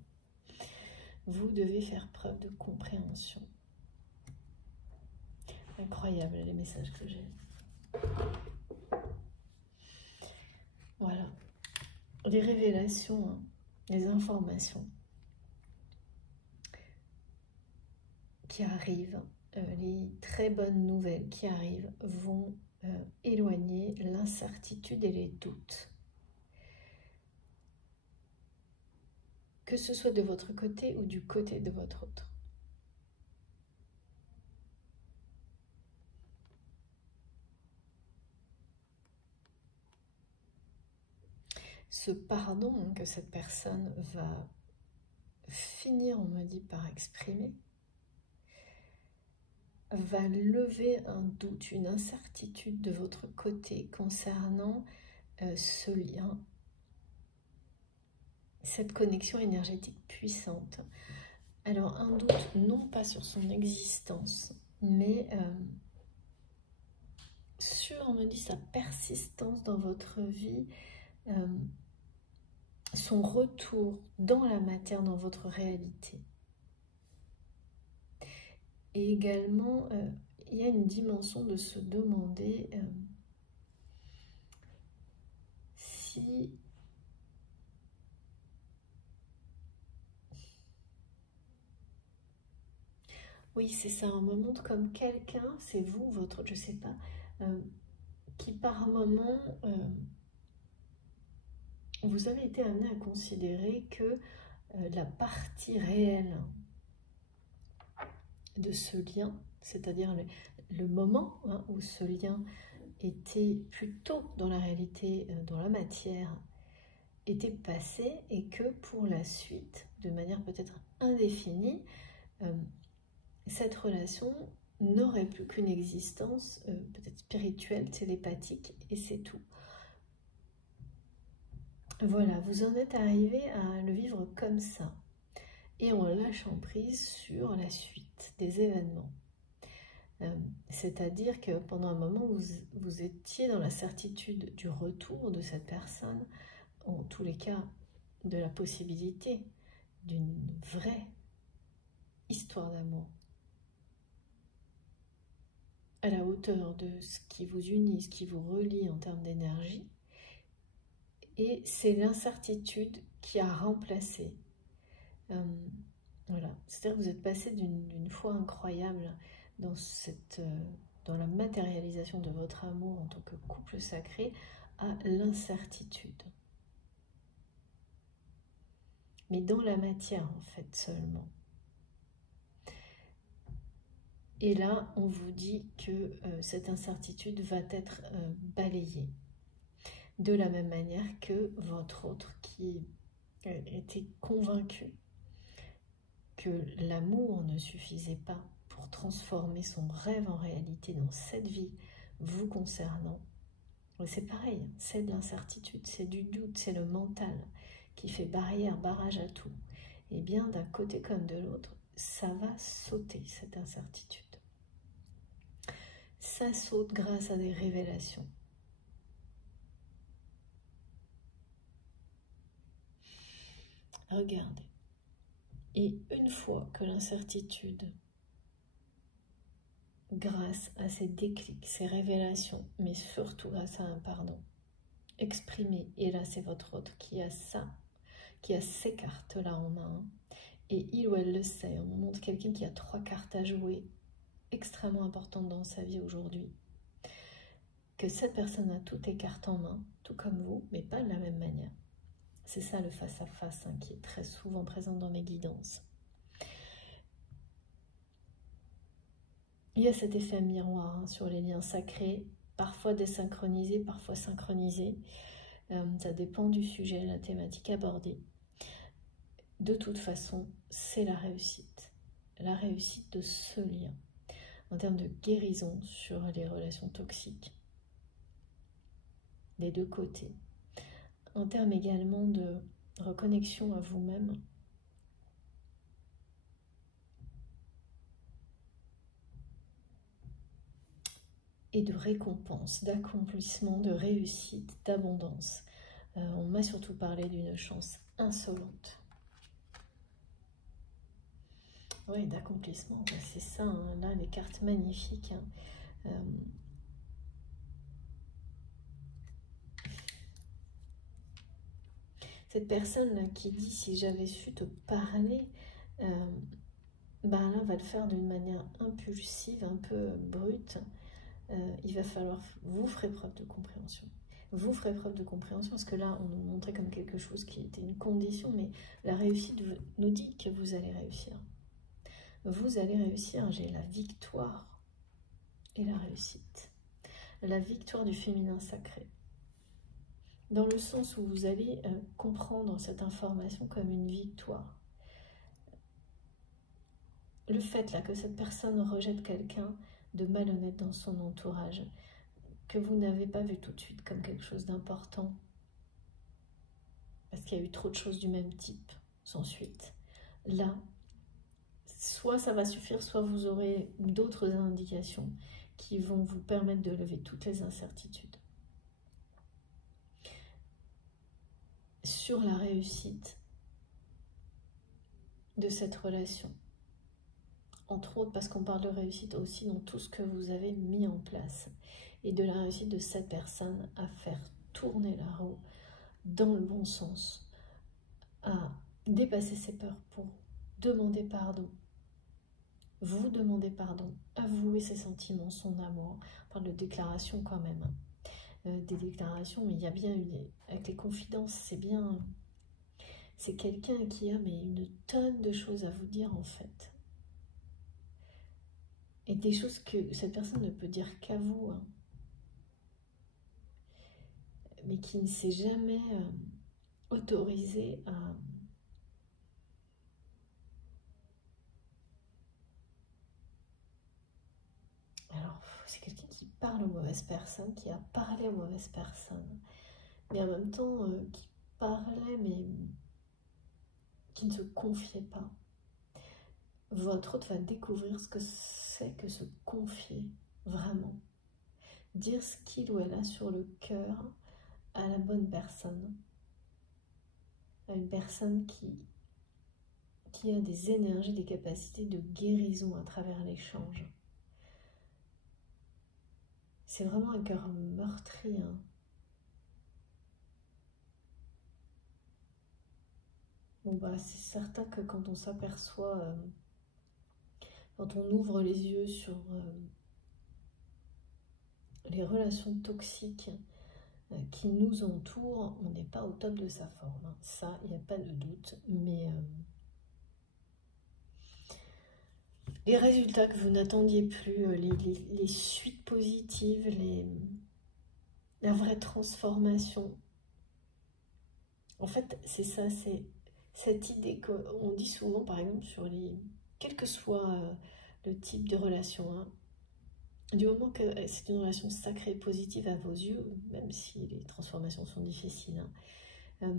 Vous devez faire preuve de compréhension. Incroyable les messages que j'ai. Voilà. Les révélations, hein, les informations qui arrivent, les très bonnes nouvelles qui arrivent vont éloigner l'incertitude et les doutes. Que ce soit de votre côté ou du côté de votre autre. Ce pardon que cette personne va finir, on me dit, par exprimer, va lever un doute, une incertitude de votre côté concernant ce lien, cette connexion énergétique puissante. Alors un doute non pas sur son existence, mais sur, on me dit, sa persistance dans votre vie, son retour dans la matière, dans votre réalité. Et également, il y a une dimension de se demander si Oui, c'est ça, on me montre comme quelqu'un, c'est vous, votre, je sais pas, qui par moment, vous avez été amené à considérer que la partie réelle de ce lien, c'est-à-dire le moment hein, où ce lien était plutôt dans la réalité, dans la matière, était passé et que pour la suite, de manière peut-être indéfinie, cette relation n'aurait plus qu'une existence peut-être spirituelle, télépathique, et c'est tout. Voilà, vous en êtes arrivé à le vivre comme ça, et en lâchant prise sur la suite des événements. C'est-à-dire que pendant un moment, vous étiez dans la certitude du retour de cette personne, en tous les cas, de la possibilité d'une vraie histoire d'amour, à la hauteur de ce qui vous unit, ce qui vous relie en termes d'énergie. Et c'est l'incertitude qui a remplacé. Voilà, c'est-à-dire que vous êtes passé d'une foi incroyable dans la matérialisation de votre amour en tant que couple sacré à l'incertitude. Mais dans la matière, en fait, seulement. Et là, on vous dit que cette incertitude va être balayée. De la même manière que votre autre qui était convaincu que l'amour ne suffisait pas pour transformer son rêve en réalité dans cette vie vous concernant. C'est pareil, c'est de l'incertitude, c'est du doute, c'est le mental qui fait barrière, barrage à tout. Et bien d'un côté comme de l'autre, ça va sauter cette incertitude. Ça saute grâce à des révélations. Regardez. Et une fois que l'incertitude, grâce à ces déclics, ces révélations, mais surtout grâce à un pardon exprimé, et là c'est votre autre qui a ça, qui a ces cartes-là en main, et il ou elle le sait, on me montre quelqu'un qui a 3 cartes à jouer, extrêmement importantes dans sa vie aujourd'hui, que cette personne a toutes les cartes en main, tout comme vous, mais pas de la même manière. C'est ça le face-à-face hein, qui est très souvent présent dans mes guidances. Il y a cet effet miroir hein, sur les liens sacrés, parfois désynchronisés, parfois synchronisés. Ça dépend du sujet, la thématique abordée. De toute façon, c'est la réussite de ce lien, en termes de guérison sur les relations toxiques, des deux côtés, en termes également de reconnexion à vous-même, et de récompense, d'accomplissement, de réussite, d'abondance. On m'a surtout parlé d'une chance insolente. Oui, d'accomplissement, c'est ça, hein, là, les cartes magnifiques. Hein. Cette personne qui dit « si j'avais su te parler », ben là, va le faire d'une manière impulsive, un peu brute. Il va falloir, vous ferez preuve de compréhension. Vous ferez preuve de compréhension, parce que là, on nous montrait comme quelque chose qui était une condition, mais la réussite nous dit que vous allez réussir. Vous allez réussir, j'ai la victoire et la réussite. La victoire du féminin sacré. Dans le sens où vous allez comprendre cette information comme une victoire. Le fait là que cette personne rejette quelqu'un de malhonnête dans son entourage, que vous n'avez pas vu tout de suite comme quelque chose d'important, parce qu'il y a eu trop de choses du même type sans suite. Là, soit ça va suffire, soit vous aurez d'autres indications qui vont vous permettre de lever toutes les incertitudes. Sur la réussite de cette relation. Entre autres parce qu'on parle de réussite aussi dans tout ce que vous avez mis en place. Et de la réussite de cette personne à faire tourner la roue dans le bon sens, à dépasser ses peurs pour demander pardon, vous demandez pardon, avouez ses sentiments, son amour. On parle de déclaration quand même. Des déclarations, mais il y a bien avec les confidences, c'est bien... C'est quelqu'un qui a mais une tonne de choses à vous dire en fait. Et des choses que cette personne ne peut dire qu'à vous. Hein. Mais qui ne s'est jamais autorisé à... Alors, c'est quelqu'un qui parle aux mauvaises personnes, qui a parlé aux mauvaises personnes, mais en même temps qui parlait, mais qui ne se confiait pas. Votre hôte va découvrir ce que c'est que se confier, vraiment. Dire ce qu'il ou elle a sur le cœur à la bonne personne. À une personne qui a des énergies, des capacités de guérison à travers l'échange. C'est vraiment un cœur meurtri. Hein. Bon bah c'est certain que quand on s'aperçoit, quand on ouvre les yeux sur les relations toxiques qui nous entourent, on n'est pas au top de sa forme. Hein. Ça, il n'y a pas de doute. Mais les résultats que vous n'attendiez plus, les suites positives, la vraie transformation. En fait, c'est ça, c'est cette idée qu'on dit souvent, par exemple, sur quel que soit le type de relation, hein, du moment que c'est une relation sacrée, positive à vos yeux, même si les transformations sont difficiles, hein,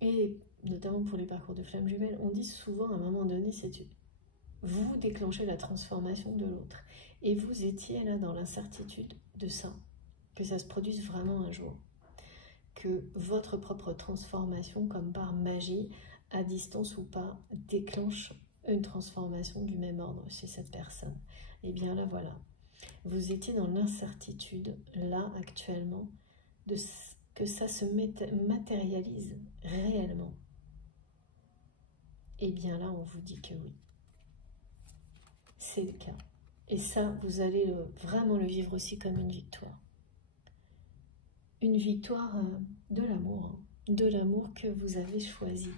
et notamment pour les parcours de flammes jumelles, on dit souvent à un moment donné, vous déclenchez la transformation de l'autre. Et vous étiez là dans l'incertitude de ça, que ça se produise vraiment un jour. Que votre propre transformation, comme par magie, à distance ou pas, déclenche une transformation du même ordre chez cette personne. Et bien là, voilà. Vous étiez dans l'incertitude, là, actuellement, que ça se matérialise réellement. Et bien là, on vous dit que oui. C'est le cas. Et ça, vous allez vraiment le vivre aussi comme une victoire. Une victoire de l'amour, hein, de l'amour que vous avez choisi.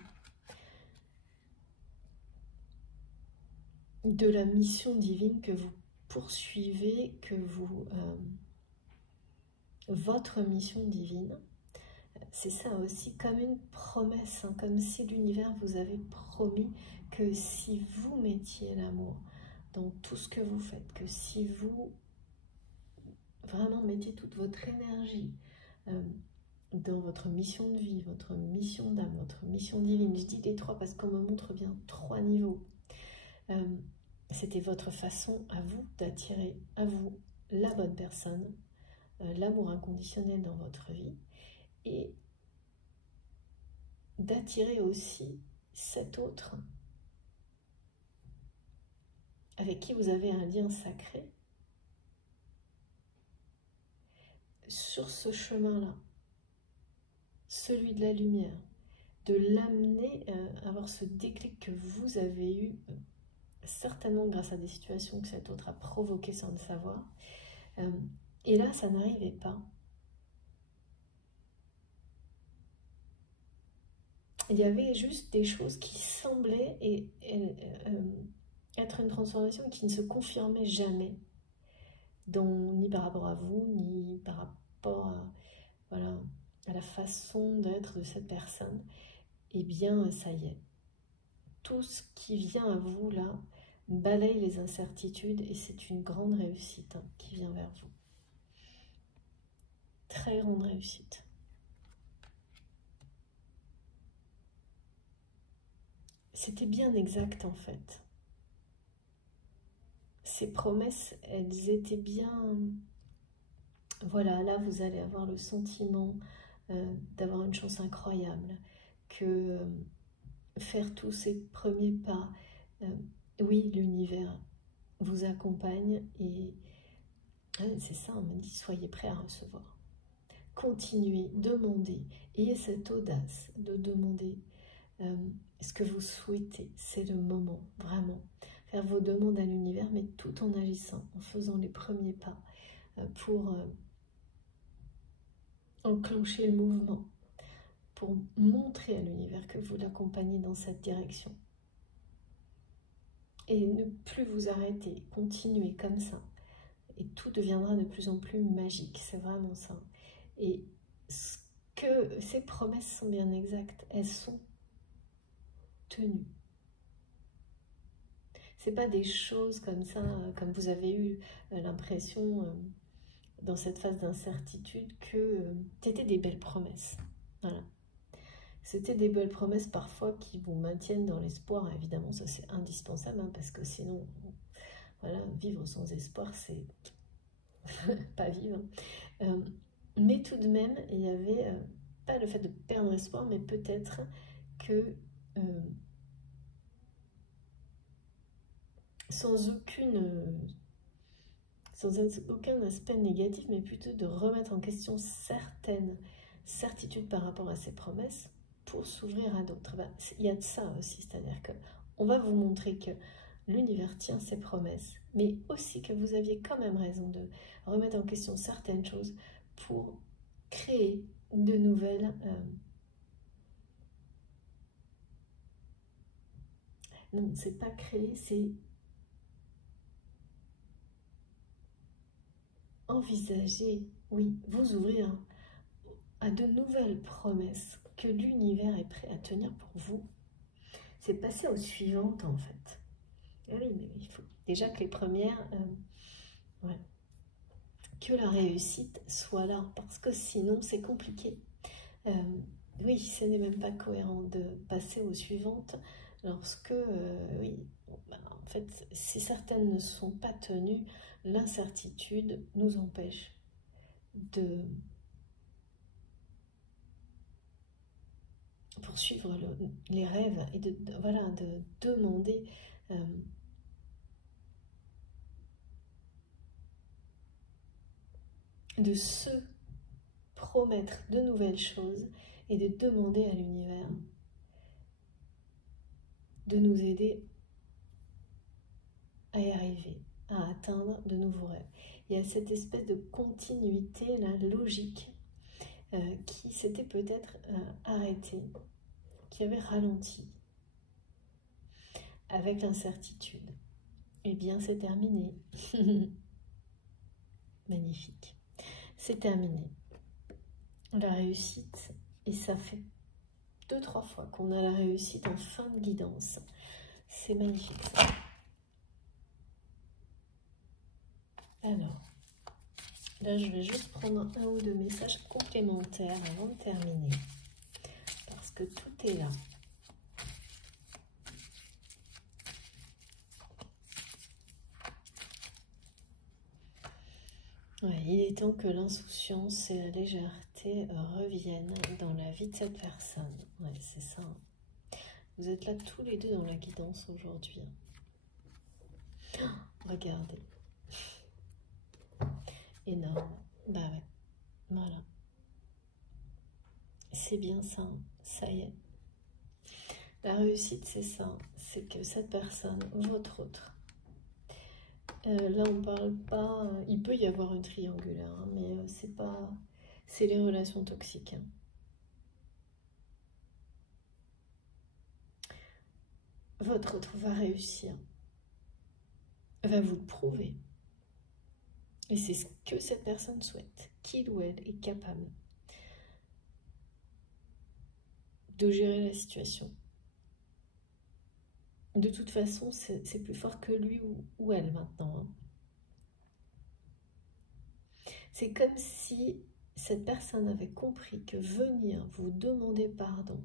De la mission divine que vous poursuivez, votre mission divine. C'est ça aussi, comme une promesse, hein, comme si l'univers vous avait promis que si vous mettiez l'amour dans tout ce que vous faites, que si vous vraiment mettiez toute votre énergie dans votre mission de vie, votre mission d'âme, votre mission divine, je dis les trois parce qu'on me montre bien 3 niveaux, c'était votre façon à vous d'attirer à vous la bonne personne, l'amour inconditionnel dans votre vie, et d'attirer aussi cet autre avec qui vous avez un lien sacré sur ce chemin-là, celui de la lumière, de l'amener à avoir ce déclic que vous avez eu, certainement grâce à des situations que cet autre a provoquées sans le savoir. Et là, ça n'arrivait pas. Il y avait juste des choses qui semblaient être une transformation qui ne se confirmait jamais, ni par rapport à vous, ni par rapport à la façon d'être de cette personne. Eh bien, ça y est. Tout ce qui vient à vous, là, balaye les incertitudes et c'est une grande réussite qui vient vers vous. Très grande réussite. C'était bien exact en fait. Ces promesses, elles étaient bien... Voilà, là vous allez avoir le sentiment d'avoir une chance incroyable, que faire tous ces premiers pas, oui, l'univers vous accompagne et c'est ça, on me dit, soyez prêts à recevoir. Continuez, demandez, ayez cette audace de demander ce que vous souhaitez, c'est le moment, vraiment. faire vos demandes à l'univers, mais tout en agissant, en faisant les premiers pas pour enclencher le mouvement, pour montrer à l'univers que vous l'accompagnez dans cette direction. Et ne plus vous arrêter, continuez comme ça. Et tout deviendra de plus en plus magique, c'est vraiment ça. Et ces promesses sont bien exactes, elles sont tenues. C'est pas des choses comme ça, comme vous avez eu l'impression dans cette phase d'incertitude que c'était des belles promesses. Voilà. C'était des belles promesses parfois qui vous maintiennent dans l'espoir. Évidemment, ça c'est indispensable, hein, parce que sinon, voilà, vivre sans espoir, c'est pas vivre. Mais tout de même, il y avait pas le fait de perdre espoir, mais peut-être que sans aucun aspect négatif, mais plutôt de remettre en question certaines certitudes par rapport à ces promesses pour s'ouvrir à d'autres. Il y a de ça aussi, c'est-à-dire que on va vous montrer que l'univers tient ses promesses, mais aussi que vous aviez quand même raison de remettre en question certaines choses pour créer de nouvelles... Non, c'est pas créer, c'est envisager, oui, vous ouvrir à de nouvelles promesses que l'univers est prêt à tenir pour vous. C'est passer aux suivantes en fait. Ah oui, mais il faut déjà que les premières, ouais, que la réussite soit là, parce que sinon c'est compliqué. Oui, ce n'est même pas cohérent de passer aux suivantes lorsque, oui, en fait, si certaines ne sont pas tenues, l'incertitude nous empêche de poursuivre les rêves et voilà, de demander de se promettre de nouvelles choses et de demander à l'univers de nous aider à y arriver, à atteindre de nouveaux rêves. Il y a cette espèce de continuité, la logique, qui s'était peut-être arrêtée, qui avait ralenti avec l'incertitude. Eh bien, c'est terminé. Magnifique. C'est terminé. La réussite, et ça fait 2-3 fois qu'on a la réussite en fin de guidance. C'est magnifique. Alors, là, je vais juste prendre un ou deux messages complémentaires avant de terminer, parce que tout est là. Ouais, il est temps que l'insouciance et la légèreté reviennent dans la vie de cette personne. Ouais, c'est ça. Vous êtes là tous les deux dans la guidance aujourd'hui. Regardez. Énorme. Bah ouais. Voilà. C'est bien ça. Ça y est. La réussite, c'est ça. C'est que cette personne, votre autre, là, on parle pas... il peut y avoir une triangulaire, hein, mais c'est pas... C'est les relations toxiques. Hein. Votre autre va réussir. Va vous le prouver. Et c'est ce que cette personne souhaite. Qu'il ou elle est capable de gérer la situation. De toute façon, c'est plus fort que lui ou elle maintenant. Hein. C'est comme si cette personne avait compris que venir vous demander pardon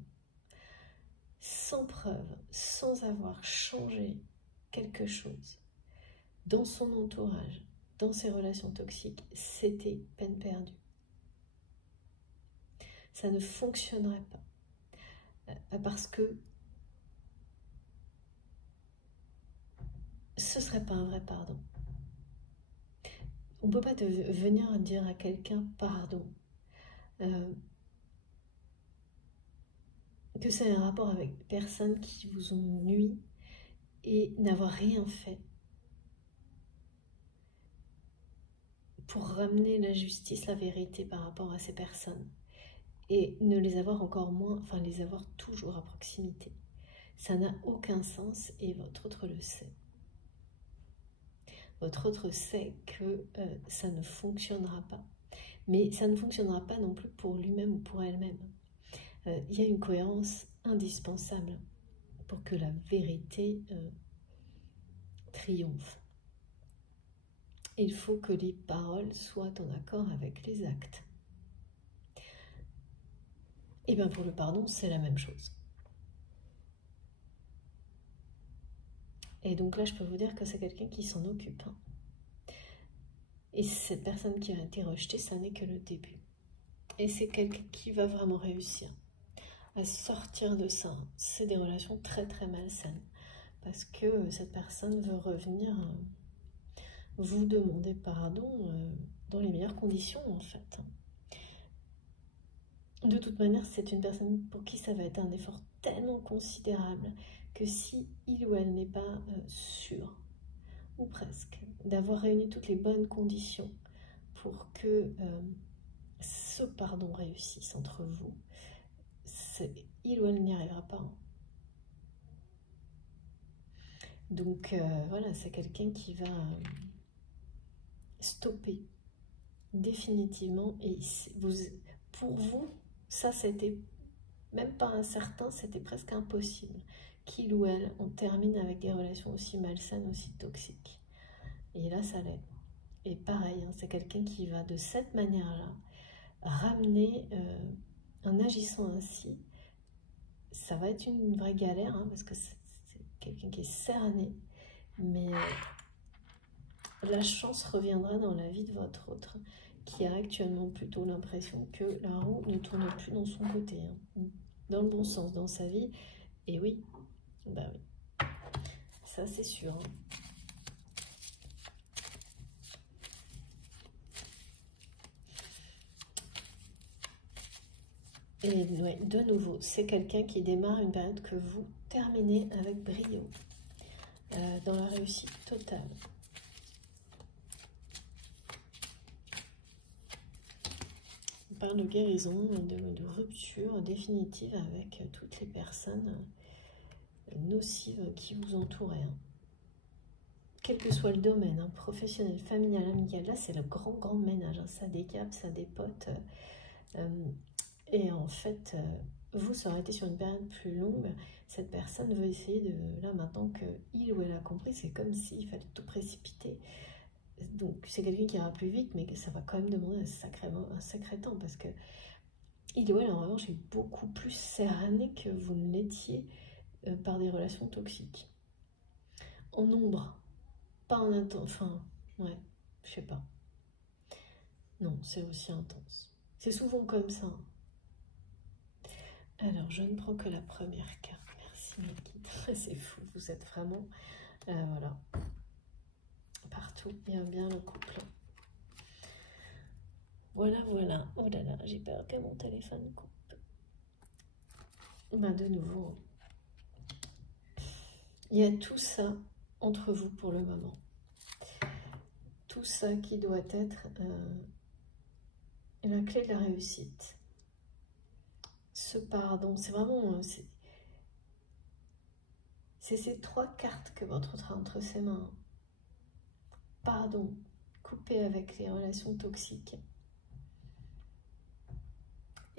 sans preuve, sans avoir changé quelque chose dans son entourage, dans ses relations toxiques, c'était peine perdue. Ça ne fonctionnerait pas. Parce que ce ne serait pas un vrai pardon. On ne peut pas venir dire à quelqu'un pardon. Que c'est un rapport avec des personnes qui vous ont nui et n'avoir rien fait pour ramener la justice, la vérité par rapport à ces personnes. Et ne les avoir encore moins, enfin les avoir toujours à proximité. Ça n'a aucun sens et votre autre le sait. Votre autre sait que ça ne fonctionnera pas. Mais ça ne fonctionnera pas non plus pour lui-même ou pour elle-même. Il y a une cohérence indispensable pour que la vérité triomphe. Il faut que les paroles soient en accord avec les actes. Et bien pour le pardon, c'est la même chose. Et donc là, je peux vous dire que c'est quelqu'un qui s'en occupe. Et cette personne qui a été rejetée, ça n'est que le début. Et c'est quelqu'un qui va vraiment réussir à sortir de ça. C'est des relations très très malsaines. Parce que cette personne veut revenir vous demander pardon dans les meilleures conditions en fait. De toute manière, c'est une personne pour qui ça va être un effort tellement considérable que si il ou elle n'est pas sûr, ou presque, d'avoir réuni toutes les bonnes conditions pour que ce pardon réussisse entre vous, il ou elle n'y arrivera pas. Donc voilà, c'est quelqu'un qui va stopper définitivement. Et pour vous, ça c'était même pas incertain, c'était presque impossible qu'il ou elle on termine avec des relations aussi malsaines, aussi toxiques. Et là, ça l'est. Et pareil, hein, c'est quelqu'un qui va de cette manière-là ramener, en agissant ainsi, ça va être une vraie galère, hein, parce que c'est quelqu'un qui est cerné, mais la chance reviendra dans la vie de votre autre, qui a actuellement plutôt l'impression que la roue ne tourne plus dans son côté, hein, dans le bon sens, dans sa vie. Et oui, bah oui, ça c'est sûr. Hein. Et ouais, de nouveau, c'est quelqu'un qui démarre une période que vous terminez avec brio, dans la réussite totale. On parle de guérison, de rupture définitive avec toutes les personnes nocives qui vous entouraient. Hein. Quel que soit le domaine, hein, professionnel, familial, amical, là c'est le grand ménage, hein, ça décape, ça dépote. Et en fait, vous, ça aurait été sur une période plus longue, cette personne veut essayer de, là maintenant qu'il ou elle a compris, c'est comme s'il fallait tout précipiter. Donc c'est quelqu'un qui ira plus vite, mais que ça va quand même demander un sacré temps, parce que il ou elle, en revanche, est beaucoup plus cerné que vous ne l'étiez par des relations toxiques. En nombre, pas en intense, enfin, ouais, je sais pas. Non, c'est aussi intense. C'est souvent comme ça. Alors, je ne prends que la première carte. Merci, mes guides. C'est fou, vous êtes vraiment... voilà. Partout, il y a bien le couple. Voilà. Oh là là, j'ai peur que mon téléphone coupe. Ben, de nouveau, il y a tout ça entre vous pour le moment. Tout ça qui doit être la clé de la réussite. Ce pardon, c'est vraiment... C'est ces trois cartes que votre autre a entre ses mains. Pardon, couper avec les relations toxiques.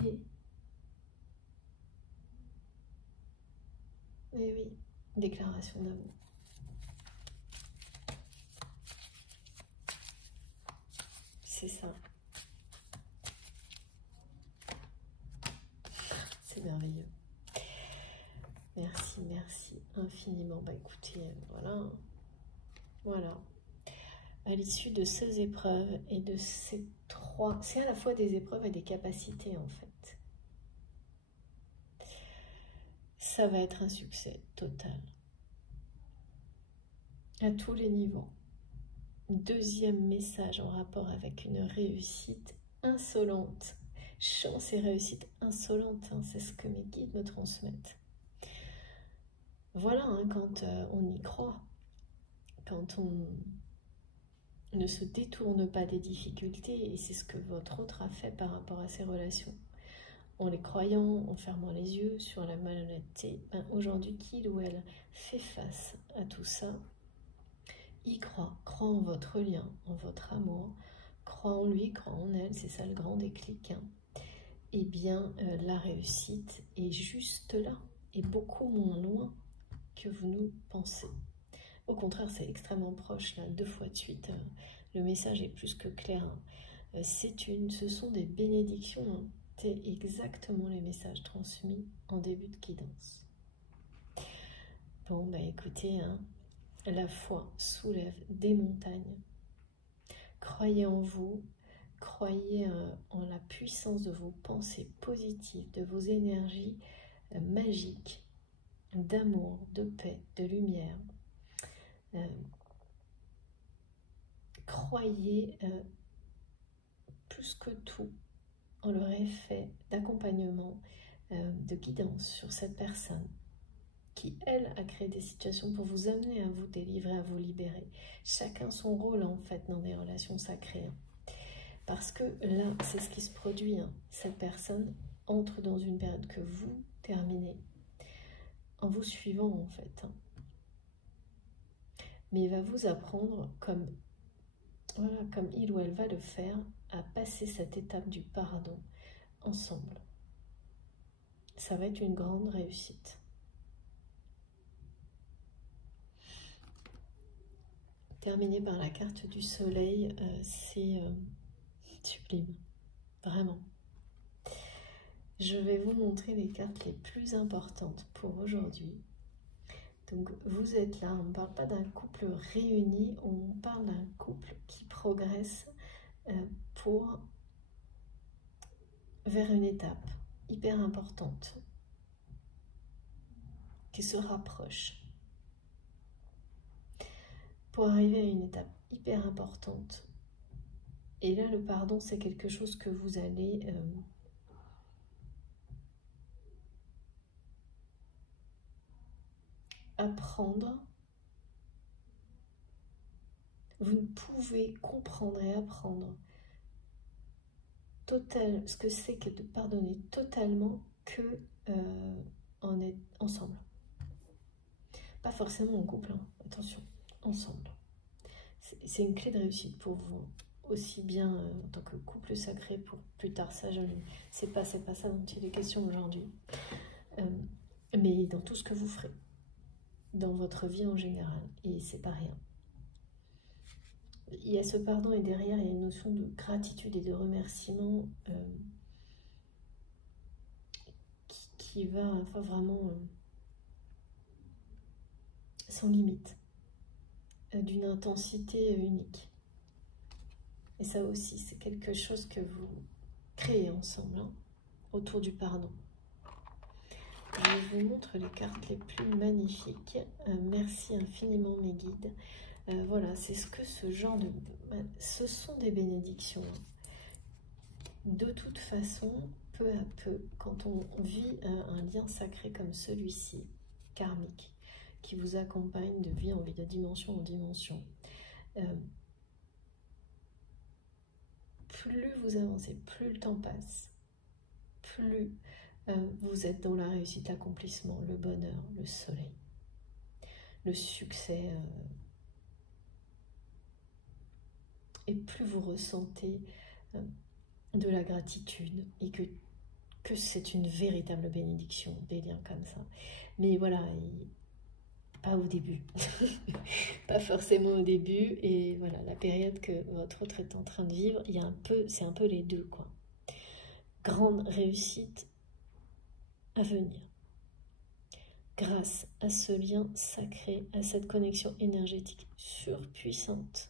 Et oui, déclaration d'amour. C'est ça. C'est merveilleux. Merci infiniment. Bah écoutez, voilà. À l'issue de ces épreuves et de ces trois... C'est à la fois des épreuves et des capacités en fait. Ça va être un succès total. À tous les niveaux. Deuxième message en rapport avec une réussite insolente. Chance et réussite insolente, hein, c'est ce que mes guides me transmettent. voilà, hein, quand on y croit, quand on ne se détourne pas des difficultés, et c'est ce que votre autre a fait par rapport à ses relations, en les croyant, en fermant les yeux sur la malhonnêteté, ben aujourd'hui qu'il ou elle fait face à tout ça, y croit en votre lien, en votre amour, croit en lui, croit en elle, c'est ça le grand déclic, hein. Eh bien la réussite est juste là, et beaucoup moins loin que vous nous pensez. Au contraire, c'est extrêmement proche, là, 2 fois de suite, le message est plus que clair, hein. Ce sont des bénédictions, hein. C'est exactement les messages transmis en début de guidance. Bon, bah écoutez, hein, la foi soulève des montagnes. Croyez en vous, croyez en la puissance de vos pensées positives, de vos énergies magiques, d'amour, de paix, de lumière. Croyez plus que tout en leur effet d'accompagnement, de guidance sur cette personne qui, elle, a créé des situations pour vous amener à vous délivrer, à vous libérer. Chacun son rôle, en fait, dans des relations sacrées. Parce que là, c'est ce qui se produit, hein. Cette personne entre dans une période que vous terminez en vous suivant, en fait, hein. Mais il va vous apprendre, comme il ou elle va le faire, à passer cette étape du pardon ensemble. Ça va être une grande réussite. Terminer par la carte du soleil, c'est sublime, vraiment. Je vais vous montrer les cartes les plus importantes pour aujourd'hui. Donc vous êtes là, on ne parle pas d'un couple réuni, on parle d'un couple qui progresse vers une étape hyper importante, qui se rapproche. Pour arriver à une étape hyper importante, et là le pardon c'est quelque chose que vous allez apprendre. Vous ne pouvez comprendre et apprendre ce que c'est que de pardonner totalement que en être ensemble. Pas forcément en couple, hein, attention, ensemble. C'est une clé de réussite pour vous, aussi bien en tant que couple sacré pour plus tard, ça c'est pas ça dont il est question aujourd'hui, mais dans tout ce que vous ferez, dans votre vie en général, et c'est pas rien. Il y a ce pardon et derrière il y a une notion de gratitude et de remerciement qui va vraiment sans limite, d'une intensité unique. Et ça aussi, c'est quelque chose que vous créez ensemble, hein, autour du pardon. Je vous montre les cartes les plus magnifiques. Merci infiniment mes guides. Voilà, c'est ce que ce genre de... Ce sont des bénédictions. De toute façon, peu à peu, quand on vit un lien sacré comme celui-ci, karmique, qui vous accompagne de vie en vie, de dimension en dimension, plus vous avancez, plus le temps passe, plus vous êtes dans la réussite, l'accomplissement, le bonheur, le soleil, le succès, et plus vous ressentez de la gratitude et que c'est une véritable bénédiction, des liens comme ça. Mais voilà, pas au début, pas forcément au début, et voilà, la période que votre autre est en train de vivre, c'est un peu les deux, quoi. Grande réussite à venir, grâce à ce lien sacré, à cette connexion énergétique surpuissante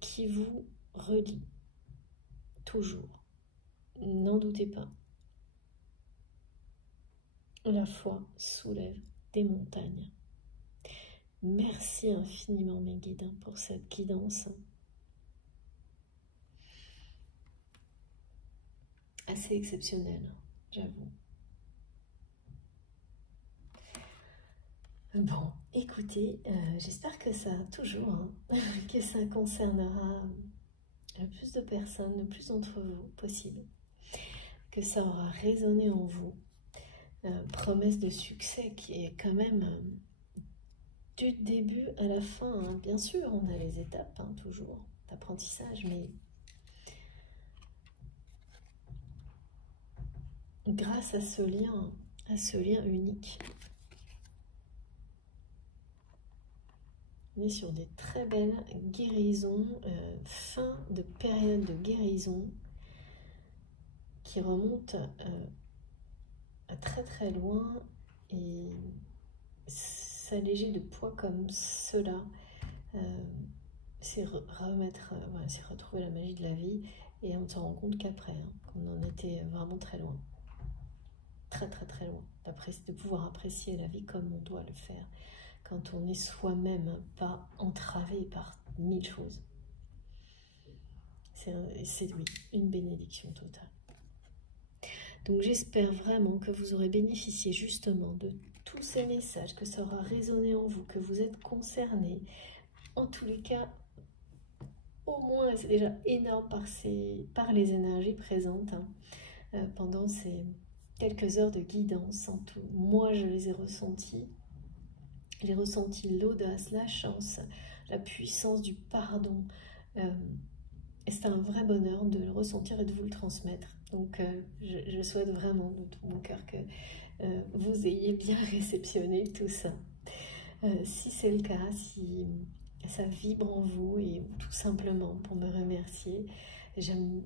qui vous relie toujours. N'en doutez pas. La foi soulève des montagnes. Merci infiniment mes guides pour cette guidance assez exceptionnelle, j'avoue. Bon, écoutez, j'espère que ça, toujours, hein, que ça concernera le plus de personnes, le plus d'entre vous possible, que ça aura résonné en vous. Promesse de succès qui est quand même du début à la fin, hein. Bien sûr, on a les étapes, hein, toujours, d'apprentissage, mais grâce à ce lien unique, on est sur des très belles guérisons, fin de période de guérison qui remonte à très très loin, et s'alléger de poids comme cela, c'est voilà, c'est retrouver la magie de la vie, et on s'en rend compte qu'après, hein, qu'on en était vraiment très loin, très très très loin, de pouvoir apprécier la vie comme on doit le faire, quand on est soi-même, pas entravé par 1000 choses. C'est oui, une bénédiction totale. Donc j'espère vraiment que vous aurez bénéficié justement de tous ces messages, que ça aura résonné en vous, que vous êtes concernés. En tous les cas, au moins, c'est déjà énorme par les énergies présentes, hein, pendant ces quelques heures de guidance. En tout, moi, je les ai ressenties. J'ai ressenti l'audace, la chance, la puissance du pardon. Et c'est un vrai bonheur de le ressentir et de vous le transmettre. Donc, je souhaite vraiment de tout mon cœur que vous ayez bien réceptionné tout ça. Si c'est le cas, si ça vibre en vous, et tout simplement pour me remercier, j'aime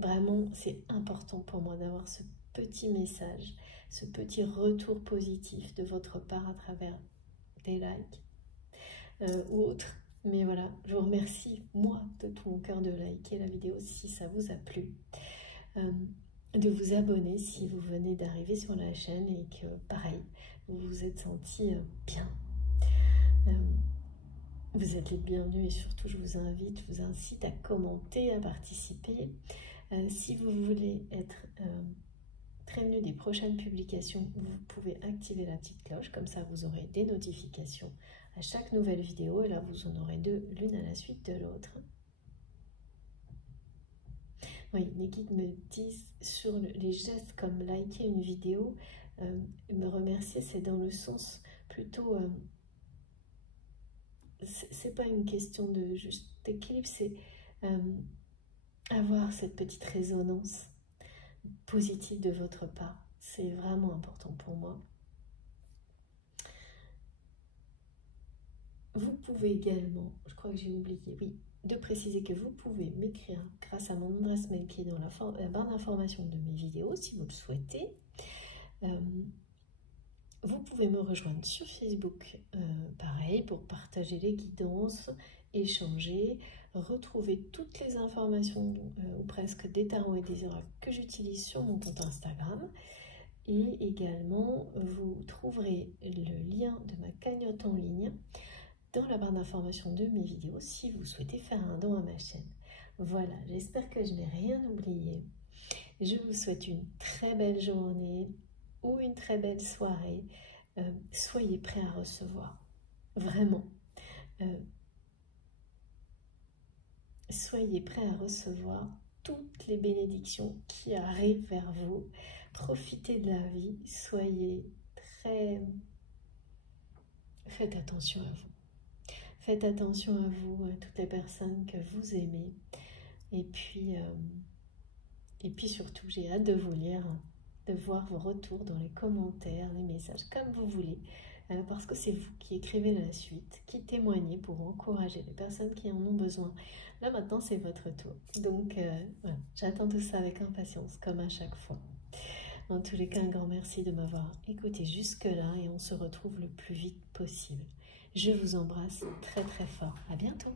vraiment, c'est important pour moi d'avoir ce petit message, ce petit retour positif de votre part à travers des likes ou autres. Mais voilà, je vous remercie, moi, de tout mon cœur, de liker la vidéo si ça vous a plu, de vous abonner si vous venez d'arriver sur la chaîne et que, pareil, vous vous êtes senti bien. Vous êtes les bienvenus, et surtout, je vous incite à commenter, à participer. Si vous voulez être prévenu des prochaines publications, vous pouvez activer la petite cloche, comme ça vous aurez des notifications à chaque nouvelle vidéo, et là vous en aurez deux, l'une à la suite de l'autre. Oui, les guides me disent sur les gestes comme liker une vidéo, me remercier, c'est dans le sens plutôt, c'est pas une question de juste d'équilibre, c'est avoir cette petite résonance positive de votre part. C'est vraiment important pour moi. Vous pouvez également, je crois que j'ai oublié, oui, de préciser que vous pouvez m'écrire grâce à mon adresse mail qui est dans la barre d'information de mes vidéos, si vous le souhaitez. Vous pouvez me rejoindre sur Facebook, pareil, pour partager les guidances, échanger, retrouver toutes les informations, ou presque, des tarots et des oracles que j'utilise sur mon compte Instagram. Et également, vous trouverez le lien de ma cagnotte en ligne dans la barre d'information de mes vidéos si vous souhaitez faire un don à ma chaîne. Voilà, j'espère que je n'ai rien oublié. Je vous souhaite une très belle journée ou une très belle soirée. Soyez prêts à recevoir, vraiment. Soyez prêts à recevoir toutes les bénédictions qui arrivent vers vous. Profitez de la vie, soyez très... Faites attention à vous. Faites attention à vous, à toutes les personnes que vous aimez. Et puis surtout, j'ai hâte de vous lire, de voir vos retours dans les commentaires, les messages, comme vous voulez. Parce que c'est vous qui écrivez la suite, qui témoignez pour encourager les personnes qui en ont besoin. Là, maintenant, c'est votre tour. Donc, voilà, j'attends tout ça avec impatience, comme à chaque fois. En tous les cas, un grand merci de m'avoir écouté jusque-là, et on se retrouve le plus vite possible. Je vous embrasse très très fort. À bientôt.